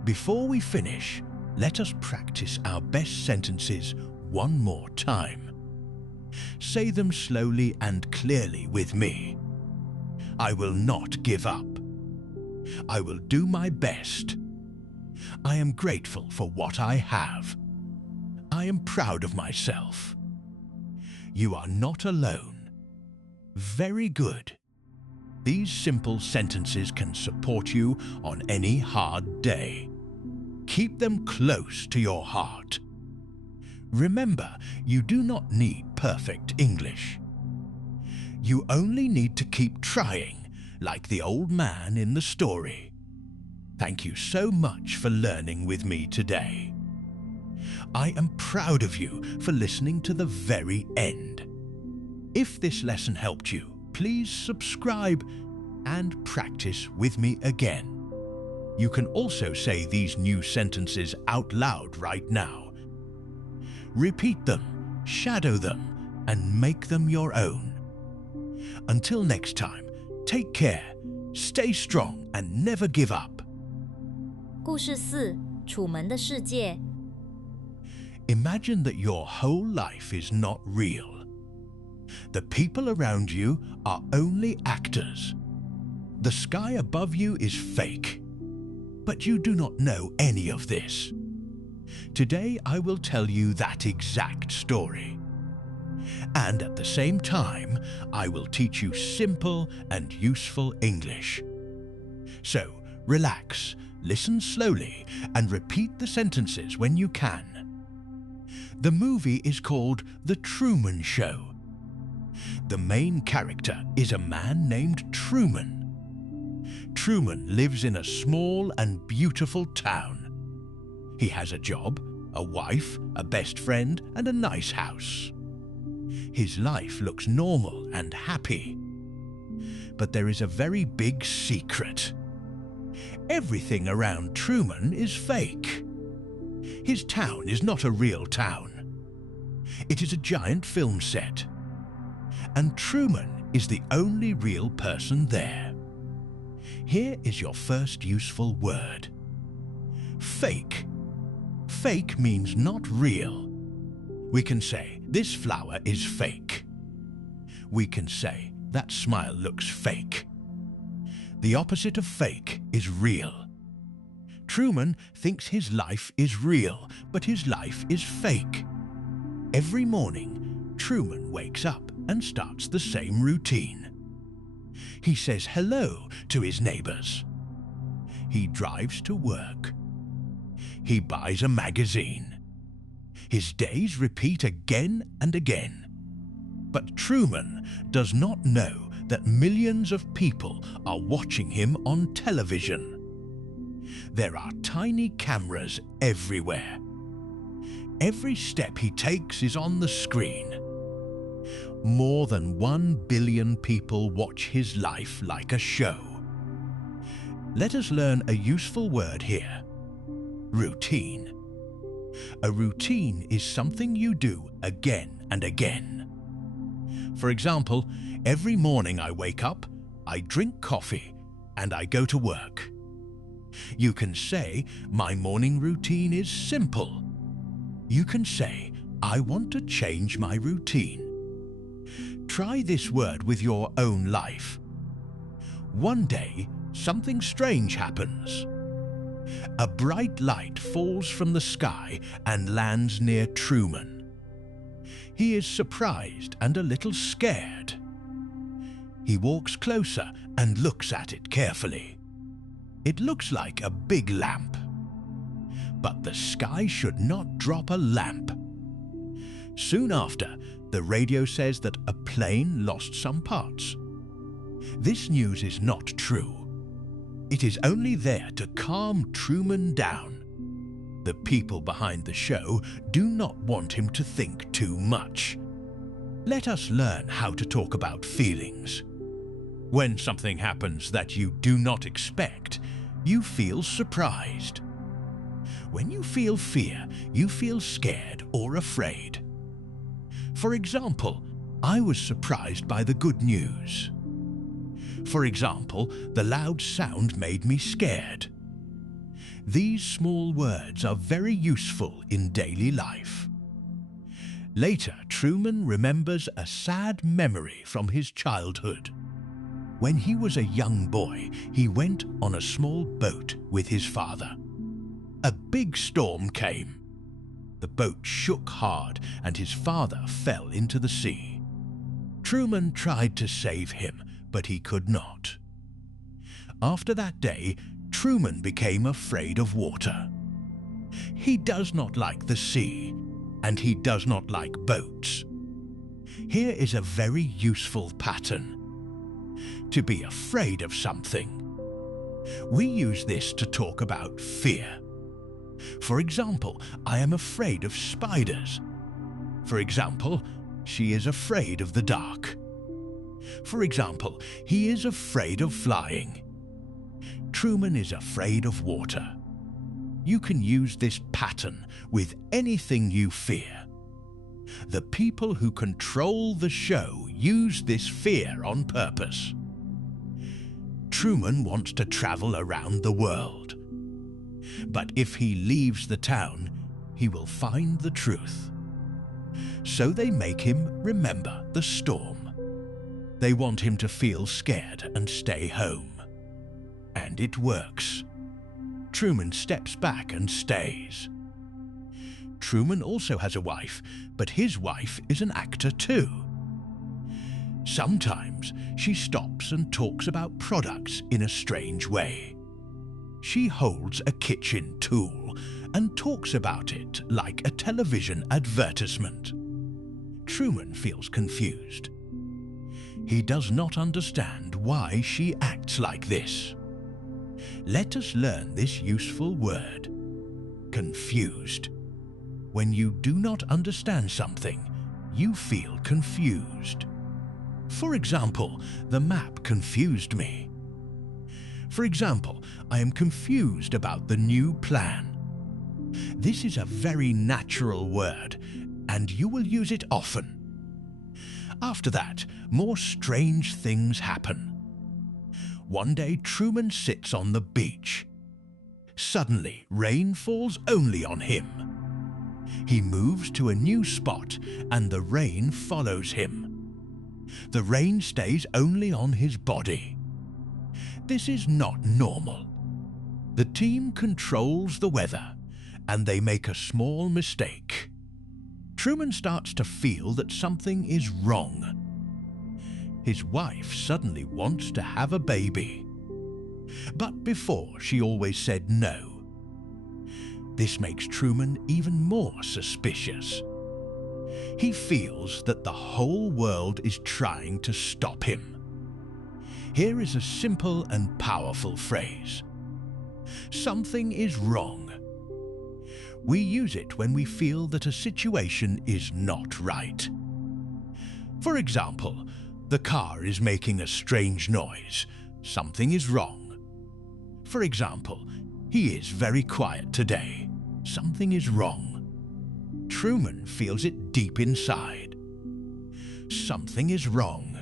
Before we finish, let us practice our best sentences one more time. Say them slowly and clearly with me. I will not give up. I will do my best. I am grateful for what I have. I am proud of myself. You are not alone. Very good. These simple sentences can support you on any hard day. Keep them close to your heart. Remember, you do not need perfect English. You only need to keep trying, like the old man in the story. Thank you so much for learning with me today. I am proud of you for listening to the very end. If this lesson helped you, please subscribe and practice with me again. You can also say these new sentences out loud right now. Repeat them, shadow them, and make them your own. Until next time, take care, stay strong, and never give up. 故事4：楚门的世界。 Imagine that your whole life is not real. The people around you are only actors. The sky above you is fake. But you do not know any of this. Today I will tell you that exact story. And at the same time, I will teach you simple and useful English. So, relax, listen slowly, and repeat the sentences when you can. The movie is called The Truman Show. The main character is a man named Truman. Truman lives in a small and beautiful town. He has a job, a wife, a best friend, and a nice house. His life looks normal and happy. But there is a very big secret. Everything around Truman is fake. His town is not a real town. It is a giant film set. And Truman is the only real person there. Here is your first useful word. Fake. Fake means not real. We can say, this flower is fake. We can say, that smile looks fake. The opposite of fake is real. Truman thinks his life is real, but his life is fake. Every morning, Truman wakes up and starts the same routine. He says hello to his neighbors. He drives to work. He buys a magazine. His days repeat again and again. But Truman does not know that millions of people are watching him on television. There are tiny cameras everywhere. Every step he takes is on the screen. More than 1 billion people watch his life like a show. Let us learn a useful word here. Routine. A routine is something you do again and again. For example, every morning I wake up, I drink coffee, and I go to work. You can say, my morning routine is simple. You can say, I want to change my routine. Try this word with your own life. One day, something strange happens. A bright light falls from the sky and lands near Truman. He is surprised and a little scared. He walks closer and looks at it carefully. It looks like a big lamp. But the sky should not drop a lamp. Soon after, the radio says that a plane lost some parts. This news is not true. It is only there to calm Truman down. The people behind the show do not want him to think too much. Let us learn how to talk about feelings. When something happens that you do not expect, you feel surprised. When you feel fear, you feel scared or afraid. For example, I was surprised by the good news. For example, the loud sound made me scared. These small words are very useful in daily life. Later, Truman remembers a sad memory from his childhood. When he was a young boy, he went on a small boat with his father. A big storm came. The boat shook hard and his father fell into the sea. Truman tried to save him, but he could not. After that day, Truman became afraid of water. He does not like the sea, and he does not like boats. Here is a very useful pattern. To be afraid of something. We use this to talk about fear. For example, I am afraid of spiders. For example, she is afraid of the dark. For example, he is afraid of flying. Truman is afraid of water. You can use this pattern with anything you fear. The people who control the show use this fear on purpose. Truman wants to travel around the world. But if he leaves the town, he will find the truth. So they make him remember the storm. They want him to feel scared and stay home. And it works. Truman steps back and stays. Truman also has a wife, but his wife is an actor too. Sometimes she stops and talks about products in a strange way. She holds a kitchen tool and talks about it like a television advertisement. Truman feels confused. He does not understand why she acts like this. Let us learn this useful word. Confused. When you do not understand something, you feel confused. For example, the map confused me. For example, I am confused about the new plan. This is a very natural word, and you will use it often. After that, more strange things happen. One day, Truman sits on the beach. Suddenly, rain falls only on him. He moves to a new spot, and the rain follows him. The rain stays only on his body. This is not normal. The team controls the weather, and they make a small mistake. Truman starts to feel that something is wrong. His wife suddenly wants to have a baby. But before, she always said no. This makes Truman even more suspicious. He feels that the whole world is trying to stop him. Here is a simple and powerful phrase. Something is wrong. We use it when we feel that a situation is not right. For example, the car is making a strange noise. Something is wrong. For example, he is very quiet today. Something is wrong. Truman feels it deep inside. Something is wrong.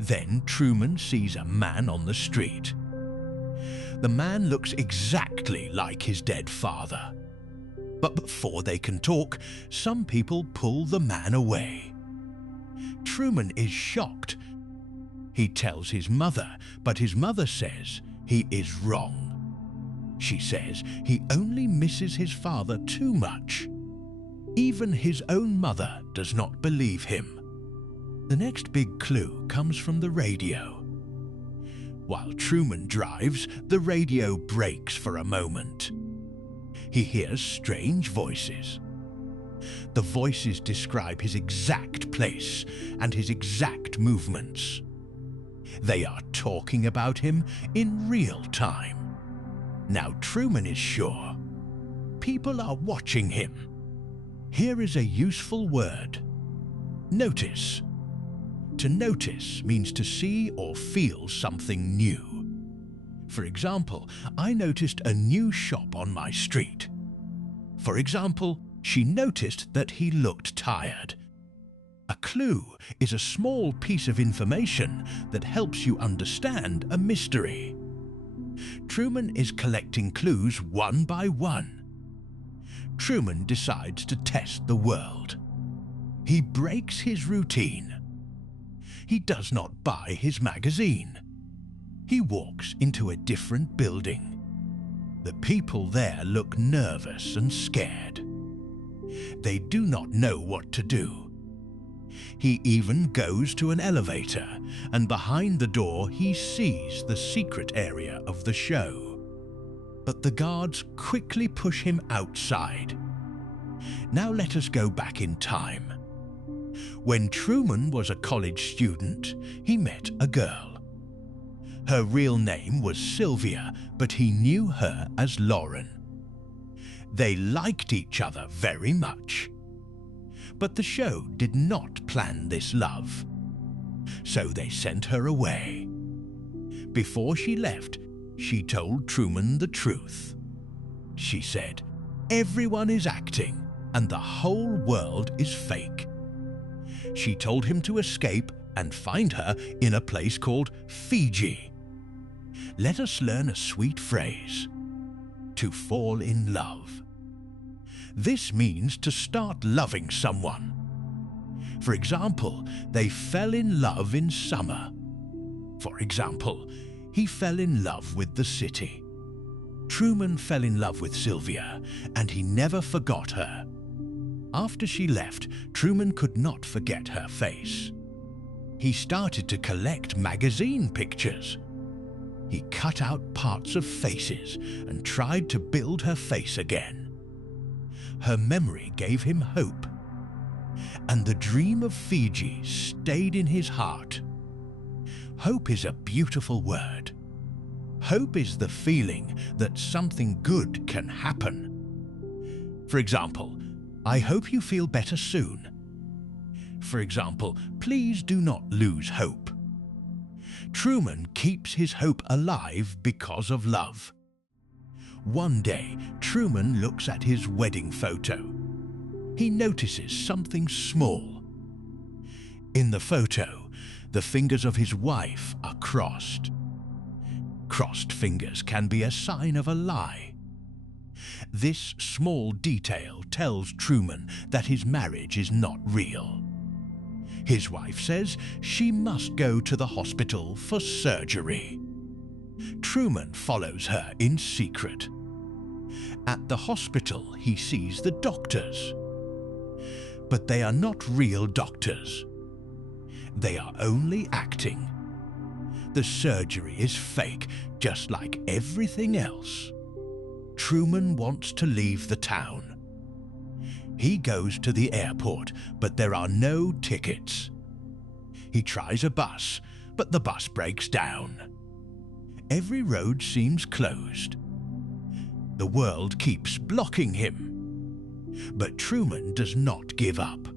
Then Truman sees a man on the street. The man looks exactly like his dead father. But before they can talk, some people pull the man away. Truman is shocked. He tells his mother, but his mother says he is wrong. She says he only misses his father too much. Even his own mother does not believe him. The next big clue comes from the radio. While Truman drives, the radio breaks for a moment. He hears strange voices. The voices describe his exact place and his exact movements. They are talking about him in real time. Now Truman is sure. People are watching him. Here is a useful word. Notice. To notice means to see or feel something new. For example, I noticed a new shop on my street. For example, she noticed that he looked tired. A clue is a small piece of information that helps you understand a mystery. Truman is collecting clues one by one. Truman decides to test the world. He breaks his routine. He does not buy his magazine. He walks into a different building. The people there look nervous and scared. They do not know what to do. He even goes to an elevator, and behind the door he sees the secret area of the show. But the guards quickly push him outside. Now let us go back in time. When Truman was a college student, he met a girl. Her real name was Sylvia, but he knew her as Lauren. They liked each other very much. But the show did not plan this love. So they sent her away. Before she left, she told Truman the truth. She said, "Everyone is acting, and the whole world is fake." She told him to escape and find her in a place called Fiji. Let us learn a sweet phrase. To fall in love. This means to start loving someone. For example, they fell in love in summer. For example, he fell in love with the city. Truman fell in love with Sylvia, and he never forgot her. After she left, Truman could not forget her face. He started to collect magazine pictures. He cut out parts of faces and tried to build her face again. Her memory gave him hope. And the dream of Fiji stayed in his heart. Hope is a beautiful word. Hope is the feeling that something good can happen. For example, I hope you feel better soon. For example, please do not lose hope. Truman keeps his hope alive because of love. One day, Truman looks at his wedding photo. He notices something small. In the photo, the fingers of his wife are crossed. Crossed fingers can be a sign of a lie. This small detail tells Truman that his marriage is not real. His wife says she must go to the hospital for surgery. Truman follows her in secret. At the hospital, he sees the doctors. But they are not real doctors. They are only acting. The surgery is fake, just like everything else. Truman wants to leave the town. He goes to the airport, but there are no tickets. He tries a bus, but the bus breaks down. Every road seems closed. The world keeps blocking him. But Truman does not give up.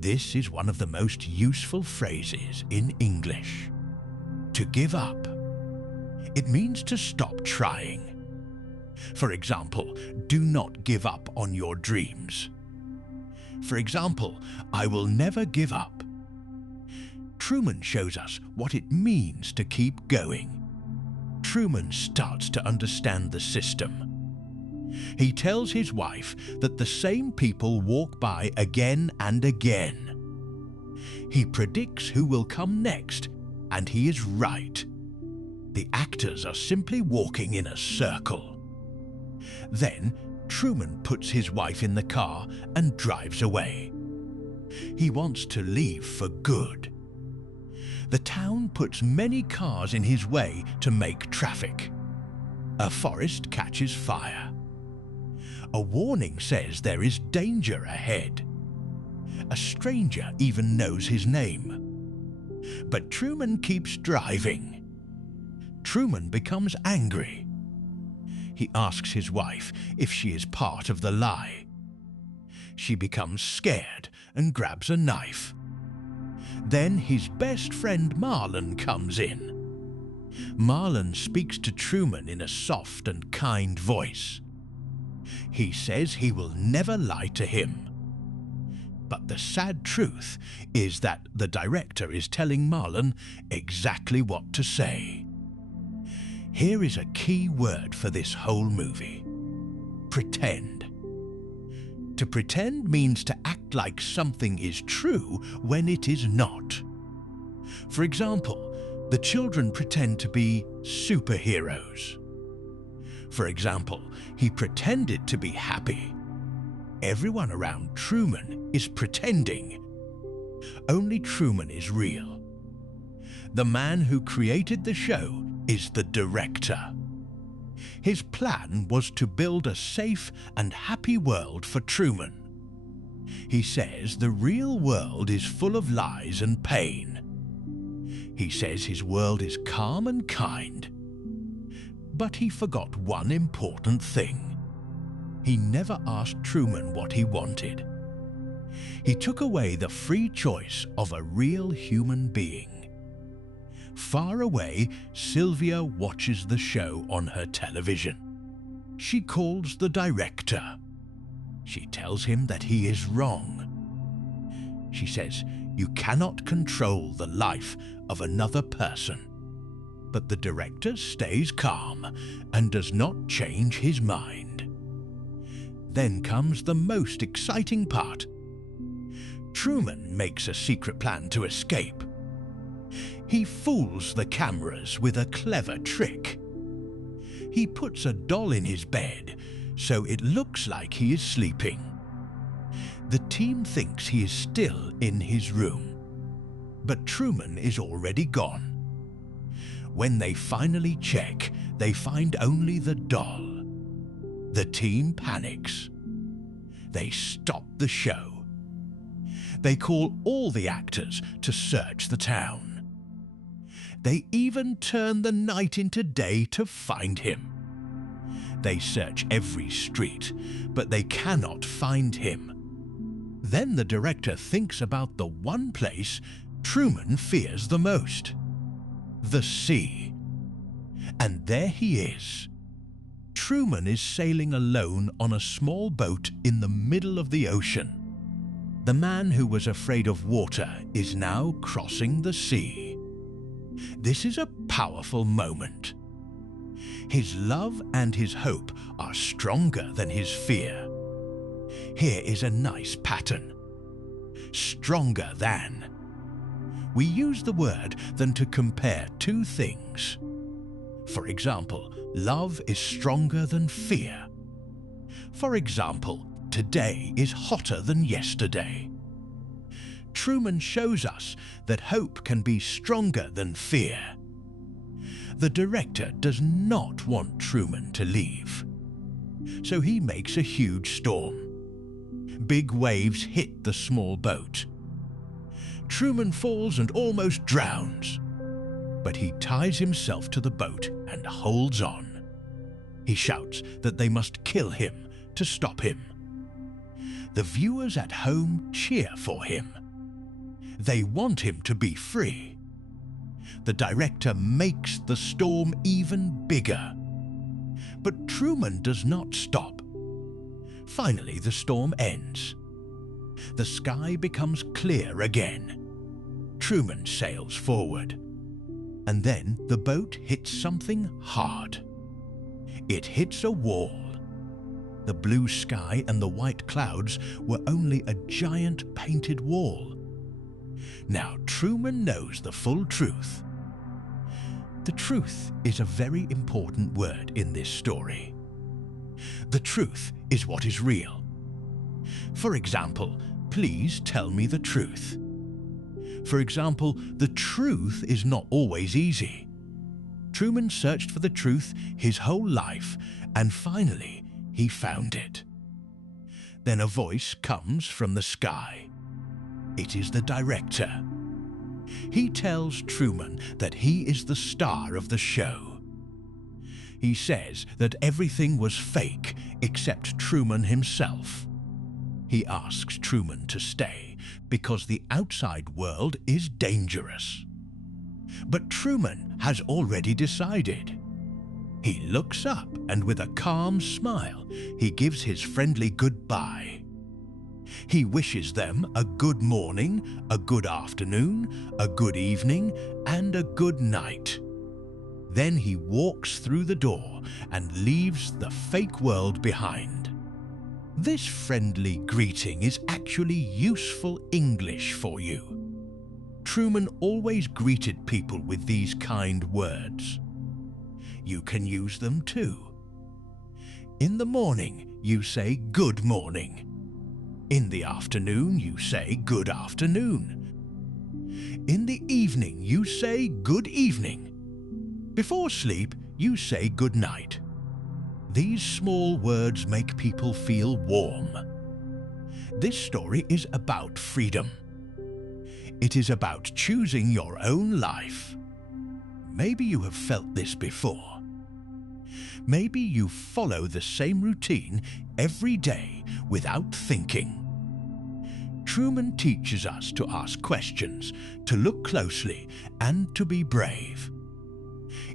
This is one of the most useful phrases in English. To give up. It means to stop trying. For example, do not give up on your dreams. For example, I will never give up. Truman shows us what it means to keep going. Truman starts to understand the system. He tells his wife that the same people walk by again and again. He predicts who will come next, and he is right. The actors are simply walking in a circle. Then, Truman puts his wife in the car and drives away. He wants to leave for good. The town puts many cars in his way to make traffic. A forest catches fire. A warning says there is danger ahead. A stranger even knows his name. But Truman keeps driving. Truman becomes angry. He asks his wife if she is part of the lie. She becomes scared and grabs a knife. Then his best friend Marlon comes in. Marlon speaks to Truman in a soft and kind voice. He says he will never lie to him. But the sad truth is that the director is telling Marlon exactly what to say. Here is a key word for this whole movie. Pretend. To pretend means to act like something is true when it is not. For example, the children pretend to be superheroes. For example, he pretended to be happy. Everyone around Truman is pretending. Only Truman is real. The man who created the show is the director. His plan was to build a safe and happy world for Truman. He says the real world is full of lies and pain. He says his world is calm and kind. But he forgot one important thing. He never asked Truman what he wanted. He took away the free choice of a real human being. Far away, Sylvia watches the show on her television. She calls the director. She tells him that he is wrong. She says, "You cannot control the life of another person." But the director stays calm and does not change his mind. Then comes the most exciting part. Truman makes a secret plan to escape. He fools the cameras with a clever trick. He puts a doll in his bed so it looks like he is sleeping. The team thinks he is still in his room, but Truman is already gone. When they finally check, they find only the doll. The team panics. They stop the show. They call all the actors to search the town. They even turn the night into day to find him. They search every street, but they cannot find him. Then the director thinks about the one place Truman fears the most. The sea. And there he is. Truman is sailing alone on a small boat in the middle of the ocean. The man who was afraid of water is now crossing the sea. This is a powerful moment. His love and his hope are stronger than his fear. Here is a nice pattern. Stronger than. We use the word than to compare two things. For example, love is stronger than fear. For example, today is hotter than yesterday. Truman shows us that hope can be stronger than fear. The director does not want Truman to leave, so he makes a huge storm. Big waves hit the small boat. Truman falls and almost drowns, but he ties himself to the boat and holds on. He shouts that they must kill him to stop him. The viewers at home cheer for him. They want him to be free. The director makes the storm even bigger. But Truman does not stop. Finally, the storm ends. The sky becomes clear again. Truman sails forward. And then the boat hits something hard. It hits a wall. The blue sky and the white clouds were only a giant painted wall. Now Truman knows the full truth. The truth is a very important word in this story. The truth is what is real. For example, please tell me the truth. For example, the truth is not always easy. Truman searched for the truth his whole life, and finally he found it. Then a voice comes from the sky. It is the director. He tells Truman that he is the star of the show. He says that everything was fake except Truman himself. He asks Truman to stay because the outside world is dangerous. But Truman has already decided. He looks up and with a calm smile, he gives his friendly goodbye. He wishes them a good morning, a good afternoon, a good evening, and a good night. Then he walks through the door and leaves the fake world behind. This friendly greeting is actually useful English for you. Truman always greeted people with these kind words. You can use them too. In the morning, you say good morning. In the afternoon, you say good afternoon. In the evening, you say good evening. Before sleep, you say good night. These small words make people feel warm. This story is about freedom. It is about choosing your own life. Maybe you have felt this before. Maybe you follow the same routine every day without thinking. Truman teaches us to ask questions, to look closely, and to be brave.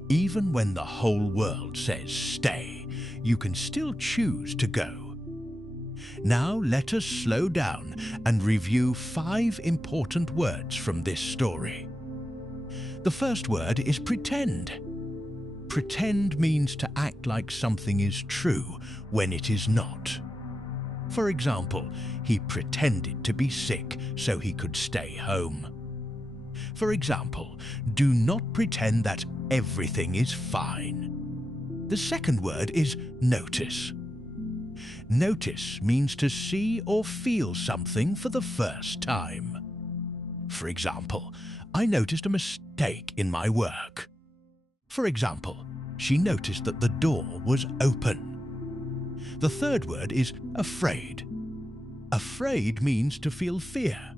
Even when the whole world says stay, you can still choose to go. Now let us slow down and review 5 important words from this story. The first word is pretend. Pretend means to act like something is true when it is not. For example, he pretended to be sick so he could stay home. For example, do not pretend that everything is fine. The second word is notice. Notice means to see or feel something for the first time. For example, I noticed a mistake in my work. For example, she noticed that the door was open. The third word is afraid. Afraid means to feel fear.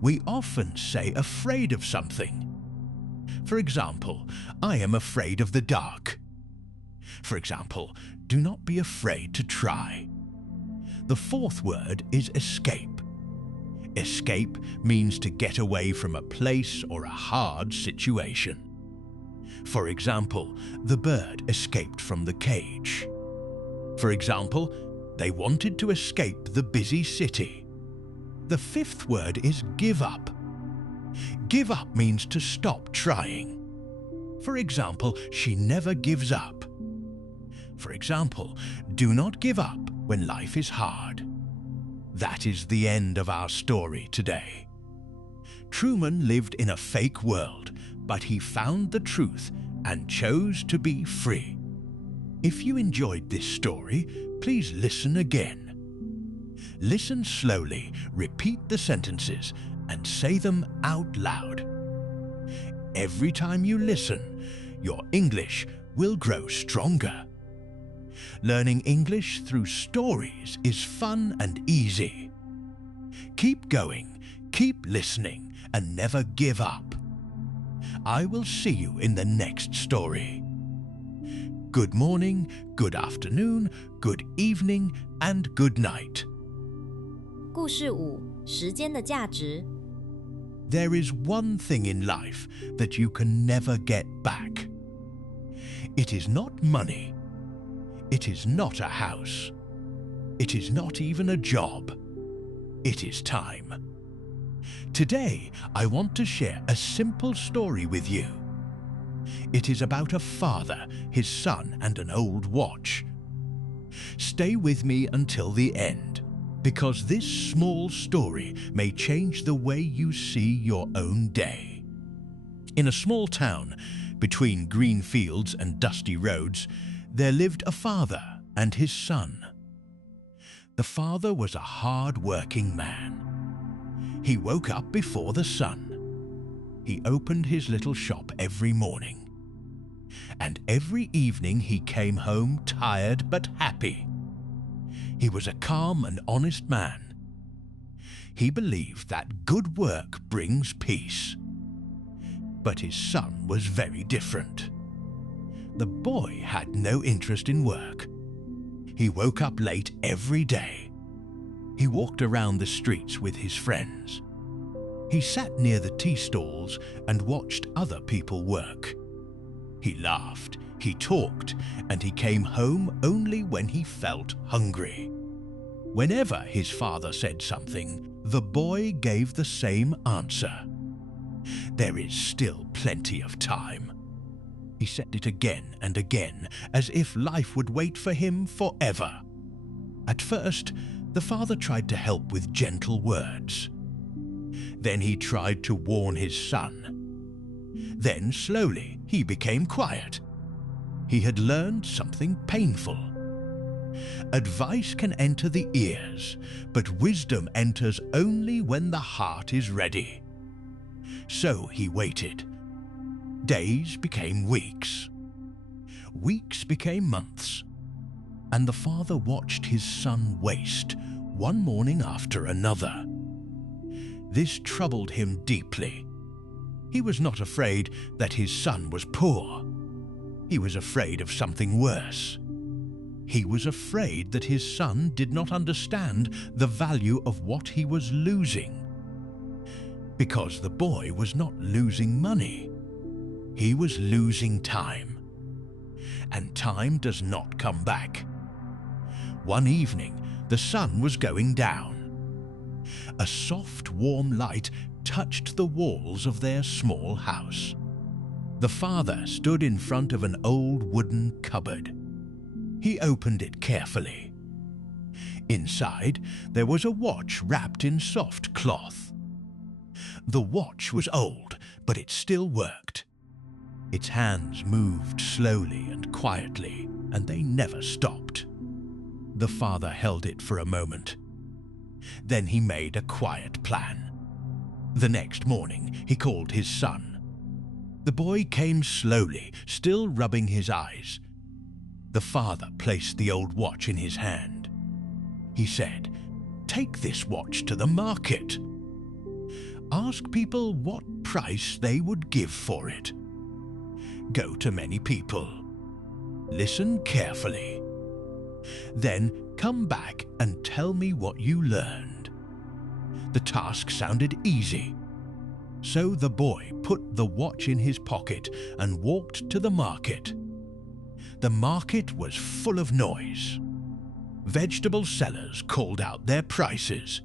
We often say afraid of something. For example, I am afraid of the dark. For example, do not be afraid to try. The fourth word is escape. Escape means to get away from a place or a hard situation. For example, the bird escaped from the cage. For example, they wanted to escape the busy city. The fifth word is give up. Give up means to stop trying. For example, she never gives up. For example, do not give up when life is hard. That is the end of our story today. Truman lived in a fake world, but he found the truth and chose to be free. If you enjoyed this story, please listen again. Listen slowly, repeat the sentences, and say them out loud. Every time you listen, your English will grow stronger. Learning English through stories is fun and easy. Keep going, keep listening, and never give up. I will see you in the next story. Good morning, good afternoon, good evening, and good night. 故事5：时间的价值。There is one thing in life that you can never get back. It is not money. It is not a house. It is not even a job. It is time. Today, I want to share a simple story with you. It is about a father, his son, and an old watch. Stay with me until the end, because this small story may change the way you see your own day. In a small town, between green fields and dusty roads, there lived a father and his son. The father was a hard-working man. He woke up before the sun. He opened his little shop every morning. And every evening he came home tired but happy. He was a calm and honest man. He believed that good work brings peace. But his son was very different. The boy had no interest in work. He woke up late every day. He walked around the streets with his friends. He sat near the tea stalls and watched other people work. He laughed, he talked, and he came home only when he felt hungry. Whenever his father said something, the boy gave the same answer. There is still plenty of time. He said it again and again, as if life would wait for him forever. At first, the father tried to help with gentle words. Then he tried to warn his son. Then, slowly, he became quiet. He had learned something painful. Advice can enter the ears, but wisdom enters only when the heart is ready. So he waited. Days became weeks. Weeks became months. And the father watched his son waste, one morning after another. This troubled him deeply. He was not afraid that his son was poor. He was afraid of something worse. He was afraid that his son did not understand the value of what he was losing. Because the boy was not losing money. He was losing time. And time does not come back. One evening, the sun was going down. A soft, warm light touched the walls of their small house. The father stood in front of an old wooden cupboard. He opened it carefully. Inside, there was a watch wrapped in soft cloth. The watch was old, but it still worked. Its hands moved slowly and quietly, and they never stopped. The father held it for a moment. Then he made a quiet plan. The next morning, he called his son. The boy came slowly, still rubbing his eyes. The father placed the old watch in his hand. He said, "Take this watch to the market. Ask people what price they would give for it. Go to many people. Listen carefully. Then come back and tell me what you learned." The task sounded easy. So the boy put the watch in his pocket and walked to the market. The market was full of noise. Vegetable sellers called out their prices.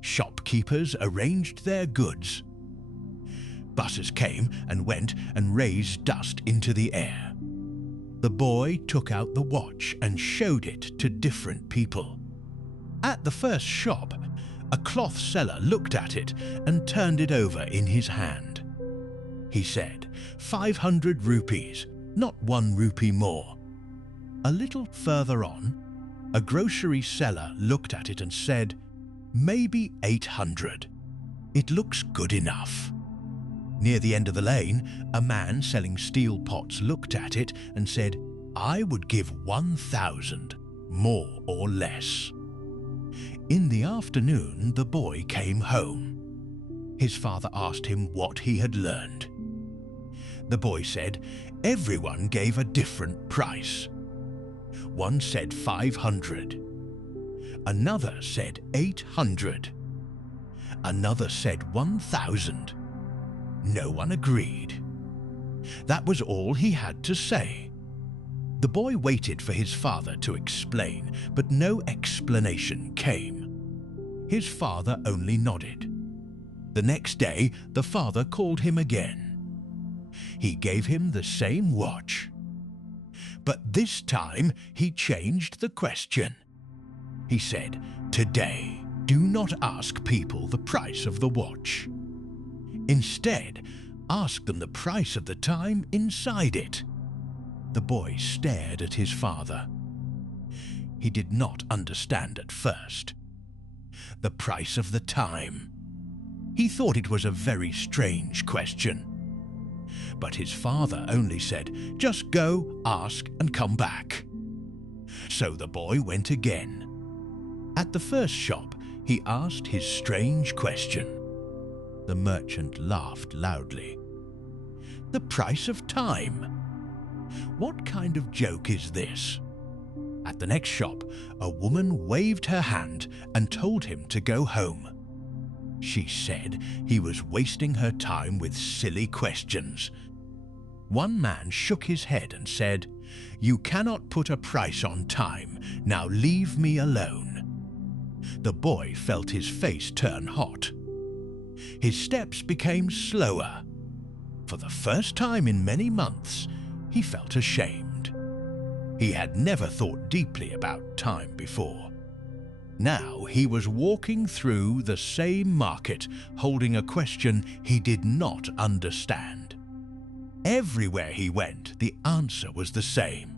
Shopkeepers arranged their goods. Buses came and went and raised dust into the air. The boy took out the watch and showed it to different people. At the first shop, a cloth seller looked at it and turned it over in his hand. He said, 500 rupees, not 1 rupee more. A little further on, A grocery seller looked at it and said, "Maybe 800. It looks good enough." Near the end of the lane, a man selling steel pots looked at it and said, "I would give 1,000, more or less." In the afternoon, the boy came home. His father asked him what he had learned. The boy said everyone gave a different price. One said 500. Another said 800. Another said 1,000. No one agreed. That was all he had to say. The boy waited for his father to explain, but no explanation came. His father only nodded. The next day, the father called him again. He gave him the same watch. But this time, he changed the question. He said, "Today, do not ask people the price of the watch. Instead, ask them the price of the time inside it." The boy stared at his father. He did not understand at first. The price of the time. He thought it was a very strange question. But his father only said, "Just go, ask, and come back." So the boy went again. At the first shop, he asked his strange question. The merchant laughed loudly. "The price of time? What kind of joke is this?" At the next shop, a woman waved her hand and told him to go home. She said he was wasting her time with silly questions. One man shook his head and said, "You cannot put a price on time. Now leave me alone." The boy felt his face turn hot. His steps became slower. For the first time in many months, he felt ashamed. He had never thought deeply about time before. Now he was walking through the same market, holding a question he did not understand. Everywhere he went, the answer was the same.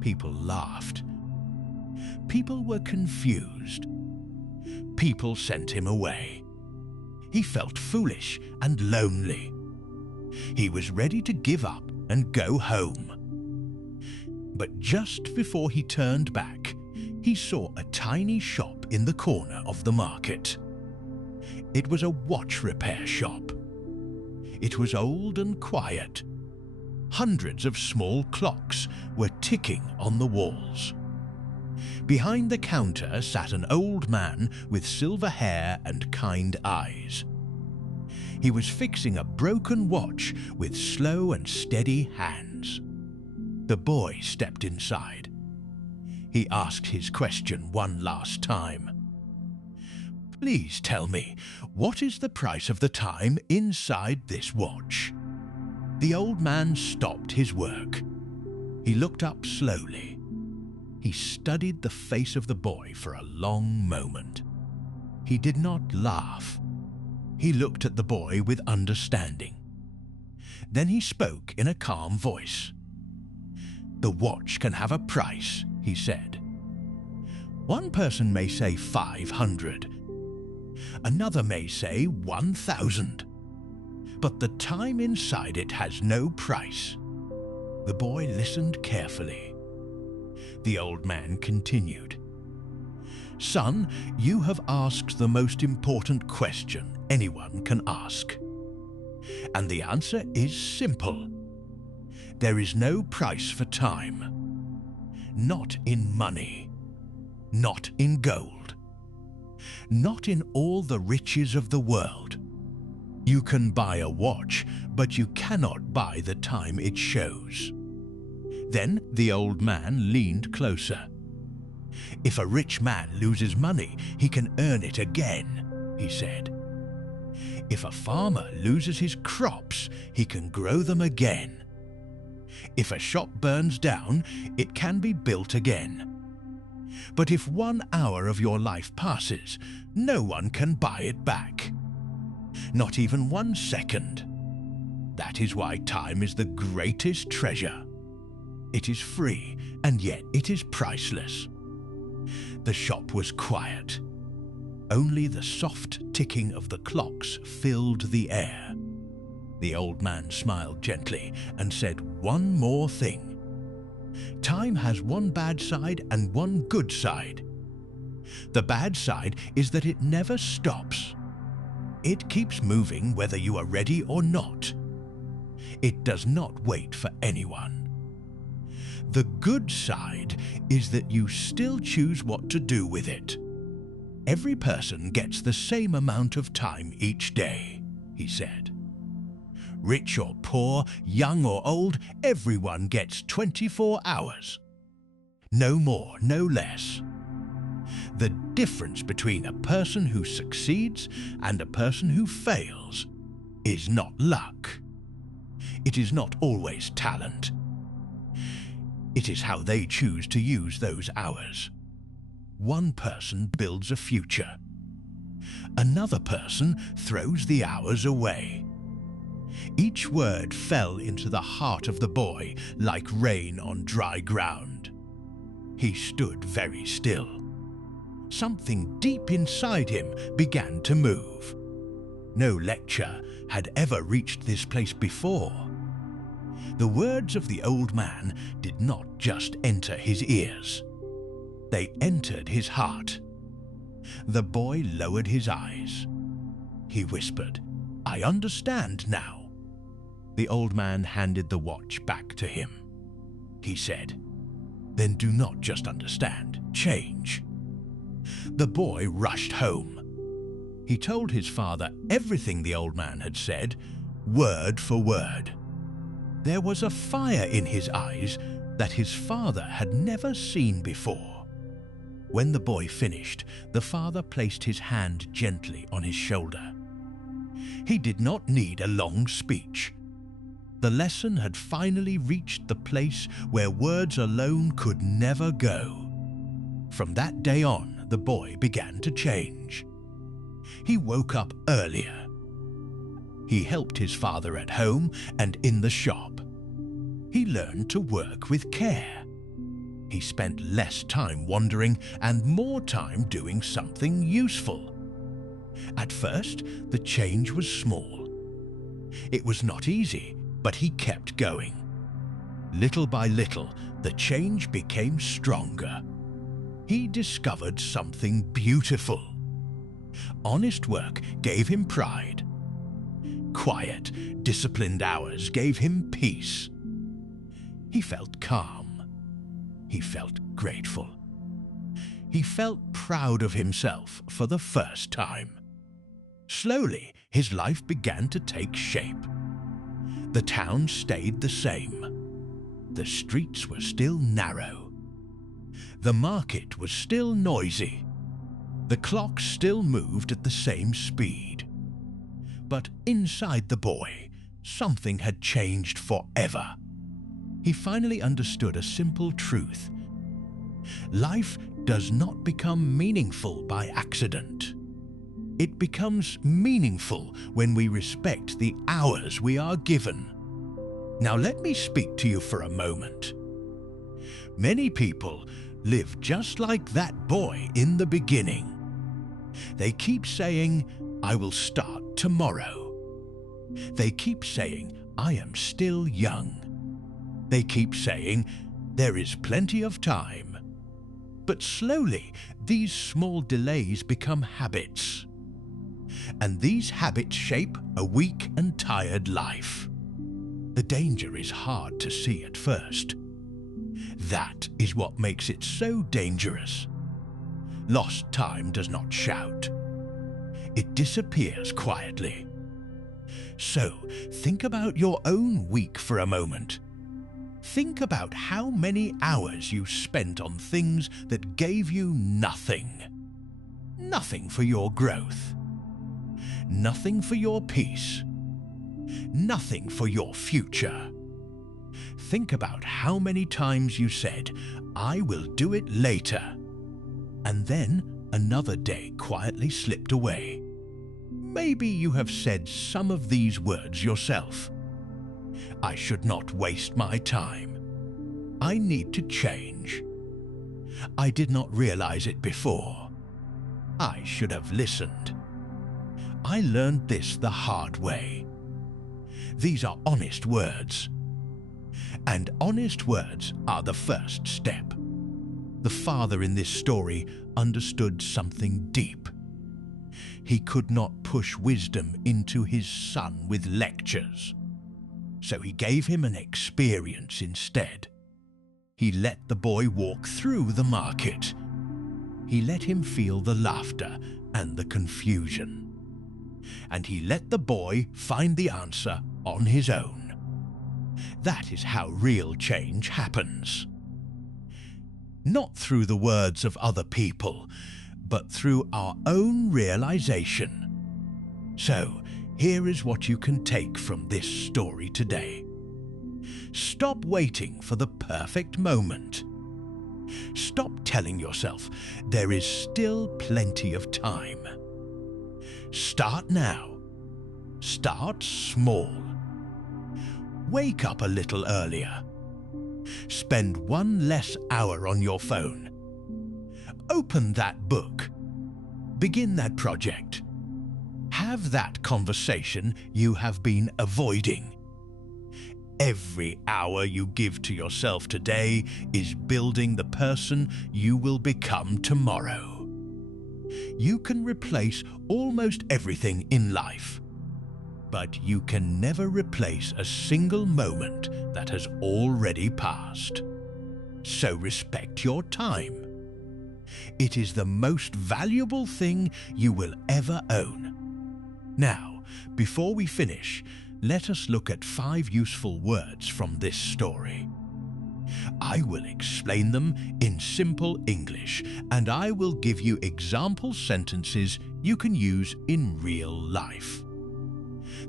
People laughed. People were confused. People sent him away. He felt foolish and lonely. He was ready to give up and go home. But just before he turned back, he saw a tiny shop in the corner of the market. It was a watch repair shop. It was old and quiet. Hundreds of small clocks were ticking on the walls. Behind the counter sat an old man with silver hair and kind eyes. He was fixing a broken watch with slow and steady hands. The boy stepped inside. He asked his question one last time. "Please tell me, what is the price of the time inside this watch?" The old man stopped his work. He looked up slowly. He studied the face of the boy for a long moment. He did not laugh. He looked at the boy with understanding. Then he spoke in a calm voice. "The watch can have a price," he said. "One person may say 500. Another may say 1,000. But the time inside it has no price." The boy listened carefully. The old man continued. "Son, you have asked the most important question anyone can ask. And the answer is simple. There is no price for time. Not in money. Not in gold. Not in all the riches of the world. You can buy a watch, but you cannot buy the time it shows." Then the old man leaned closer. "If a rich man loses money, he can earn it again," he said. "If a farmer loses his crops, he can grow them again. If a shop burns down, it can be built again. But if 1 hour of your life passes, no one can buy it back. Not even 1 second. That is why time is the greatest treasure. It is free, and yet it is priceless. The shop was quiet. Only the soft ticking of the clocks filled the air. The old man smiled gently and said one more thing. Time has one bad side and one good side. The bad side is that it never stops. It keeps moving whether you are ready or not. It does not wait for anyone. The good side is that you still choose what to do with it. Every person gets the same amount of time each day, he said. Rich or poor, young or old, everyone gets 24 hours. No more, no less. The difference between a person who succeeds and a person who fails is not luck. It is not always talent. It is how they choose to use those hours. One person builds a future. Another person throws the hours away. Each word fell into the heart of the boy like rain on dry ground. He stood very still. Something deep inside him began to move. No lecture had ever reached this place before. The words of the old man did not just enter his ears. They entered his heart. The boy lowered his eyes. He whispered, "I understand now." The old man handed the watch back to him. He said, "Then do not just understand, change." The boy rushed home. He told his father everything the old man had said, word for word. There was a fire in his eyes that his father had never seen before. When the boy finished, the father placed his hand gently on his shoulder. He did not need a long speech. The lesson had finally reached the place where words alone could never go. From that day on, the boy began to change. He woke up earlier. He helped his father at home and in the shop. He learned to work with care. He spent less time wandering and more time doing something useful. At first, the change was small. It was not easy, but he kept going. Little by little, the change became stronger. He discovered something beautiful. Honest work gave him pride. Quiet, disciplined hours gave him peace. He felt calm. He felt grateful. He felt proud of himself for the first time. Slowly, his life began to take shape. The town stayed the same. The streets were still narrow. The market was still noisy. The clock still moved at the same speed. But inside the boy, something had changed forever. He finally understood a simple truth. Life does not become meaningful by accident. It becomes meaningful when we respect the hours we are given. Now let me speak to you for a moment. Many people live just like that boy in the beginning. They keep saying, "I will start tomorrow." They keep saying, "I am still young." They keep saying, "There is plenty of time." But slowly, these small delays become habits. And these habits shape a weak and tired life. The danger is hard to see at first. That is what makes it so dangerous. Lost time does not shout. It disappears quietly. So, think about your own week for a moment. Think about how many hours you spent on things that gave you nothing. Nothing for your growth. Nothing for your peace. Nothing for your future. Think about how many times you said, "I will do it later," and then another day quietly slipped away. Maybe you have said some of these words yourself. "I should not waste my time. I need to change. I did not realize it before. I should have listened. I learned this the hard way. These are honest words. And honest words are the first step. The father in this story understood something deep. He could not push wisdom into his son with lectures. So he gave him an experience instead. He let the boy walk through the market. He let him feel the laughter and the confusion. And he let the boy find the answer on his own. That is how real change happens. Not through the words of other people, but through our own realization. So, here is what you can take from this story today. Stop waiting for the perfect moment. Stop telling yourself there is still plenty of time. Start now. Start small. Wake up a little earlier. Spend 1 less hour on your phone. Open that book. Begin that project. Have that conversation you have been avoiding. Every hour you give to yourself today is building the person you will become tomorrow. You can replace almost everything in life, but you can never replace a single moment that has already passed. So respect your time. It is the most valuable thing you will ever own. Now, before we finish, let us look at 5 useful words from this story. I will explain them in simple English, and I will give you example sentences you can use in real life.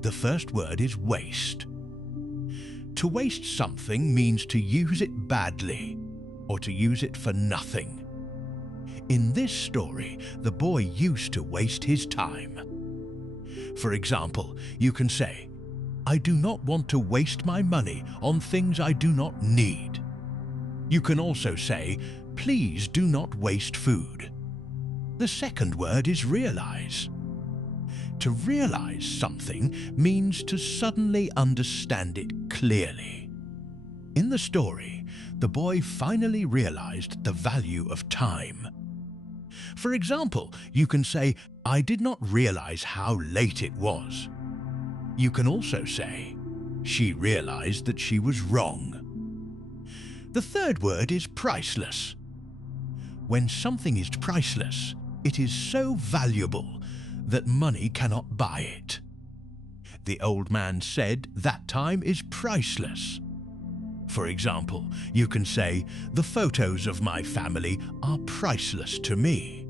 The first word is waste. To waste something means to use it badly, or to use it for nothing. In this story, the boy used to waste his time. For example, you can say, I do not want to waste my money on things I do not need. You can also say, please do not waste food. The second word is realize. To realize something means to suddenly understand it clearly. In the story, the boy finally realized the value of time. For example, you can say, I did not realize how late it was. You can also say, she realized that she was wrong. The third word is priceless. When something is priceless, it is so valuable that money cannot buy it. The old man said that time is priceless. For example, you can say, the photos of my family are priceless to me.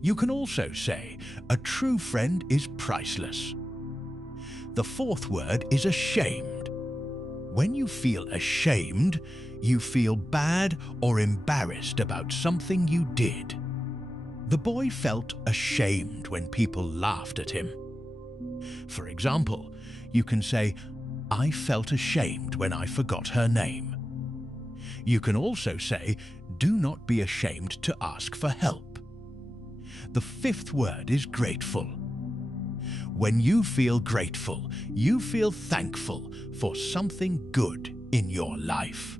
You can also say, a true friend is priceless. The fourth word is ashamed. When you feel ashamed, you feel bad or embarrassed about something you did. The boy felt ashamed when people laughed at him. For example, you can say, I felt ashamed when I forgot her name. You can also say, do not be ashamed to ask for help. The fifth word is grateful. When you feel grateful, you feel thankful for something good in your life.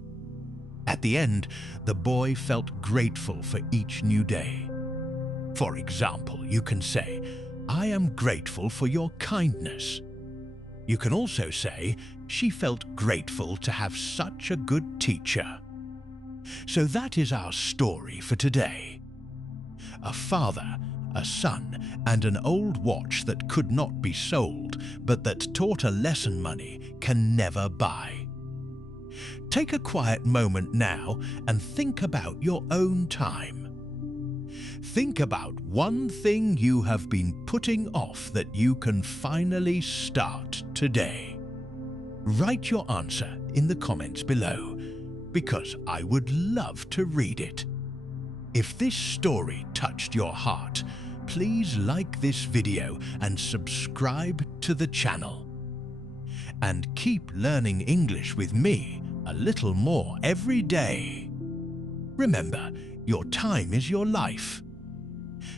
At the end, the boy felt grateful for each new day. For example, you can say, I am grateful for your kindness. You can also say, she felt grateful to have such a good teacher. So that is our story for today. A father, a son, and an old watch that could not be sold, but that taught a lesson money can never buy. Take a quiet moment now and think about your own time. Think about one thing you have been putting off that you can finally start today. Write your answer in the comments below, because I would love to read it. If this story touched your heart, please like this video and subscribe to the channel. And keep learning English with me a little more every day. Remember, your time is your life.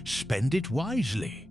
Spend it wisely.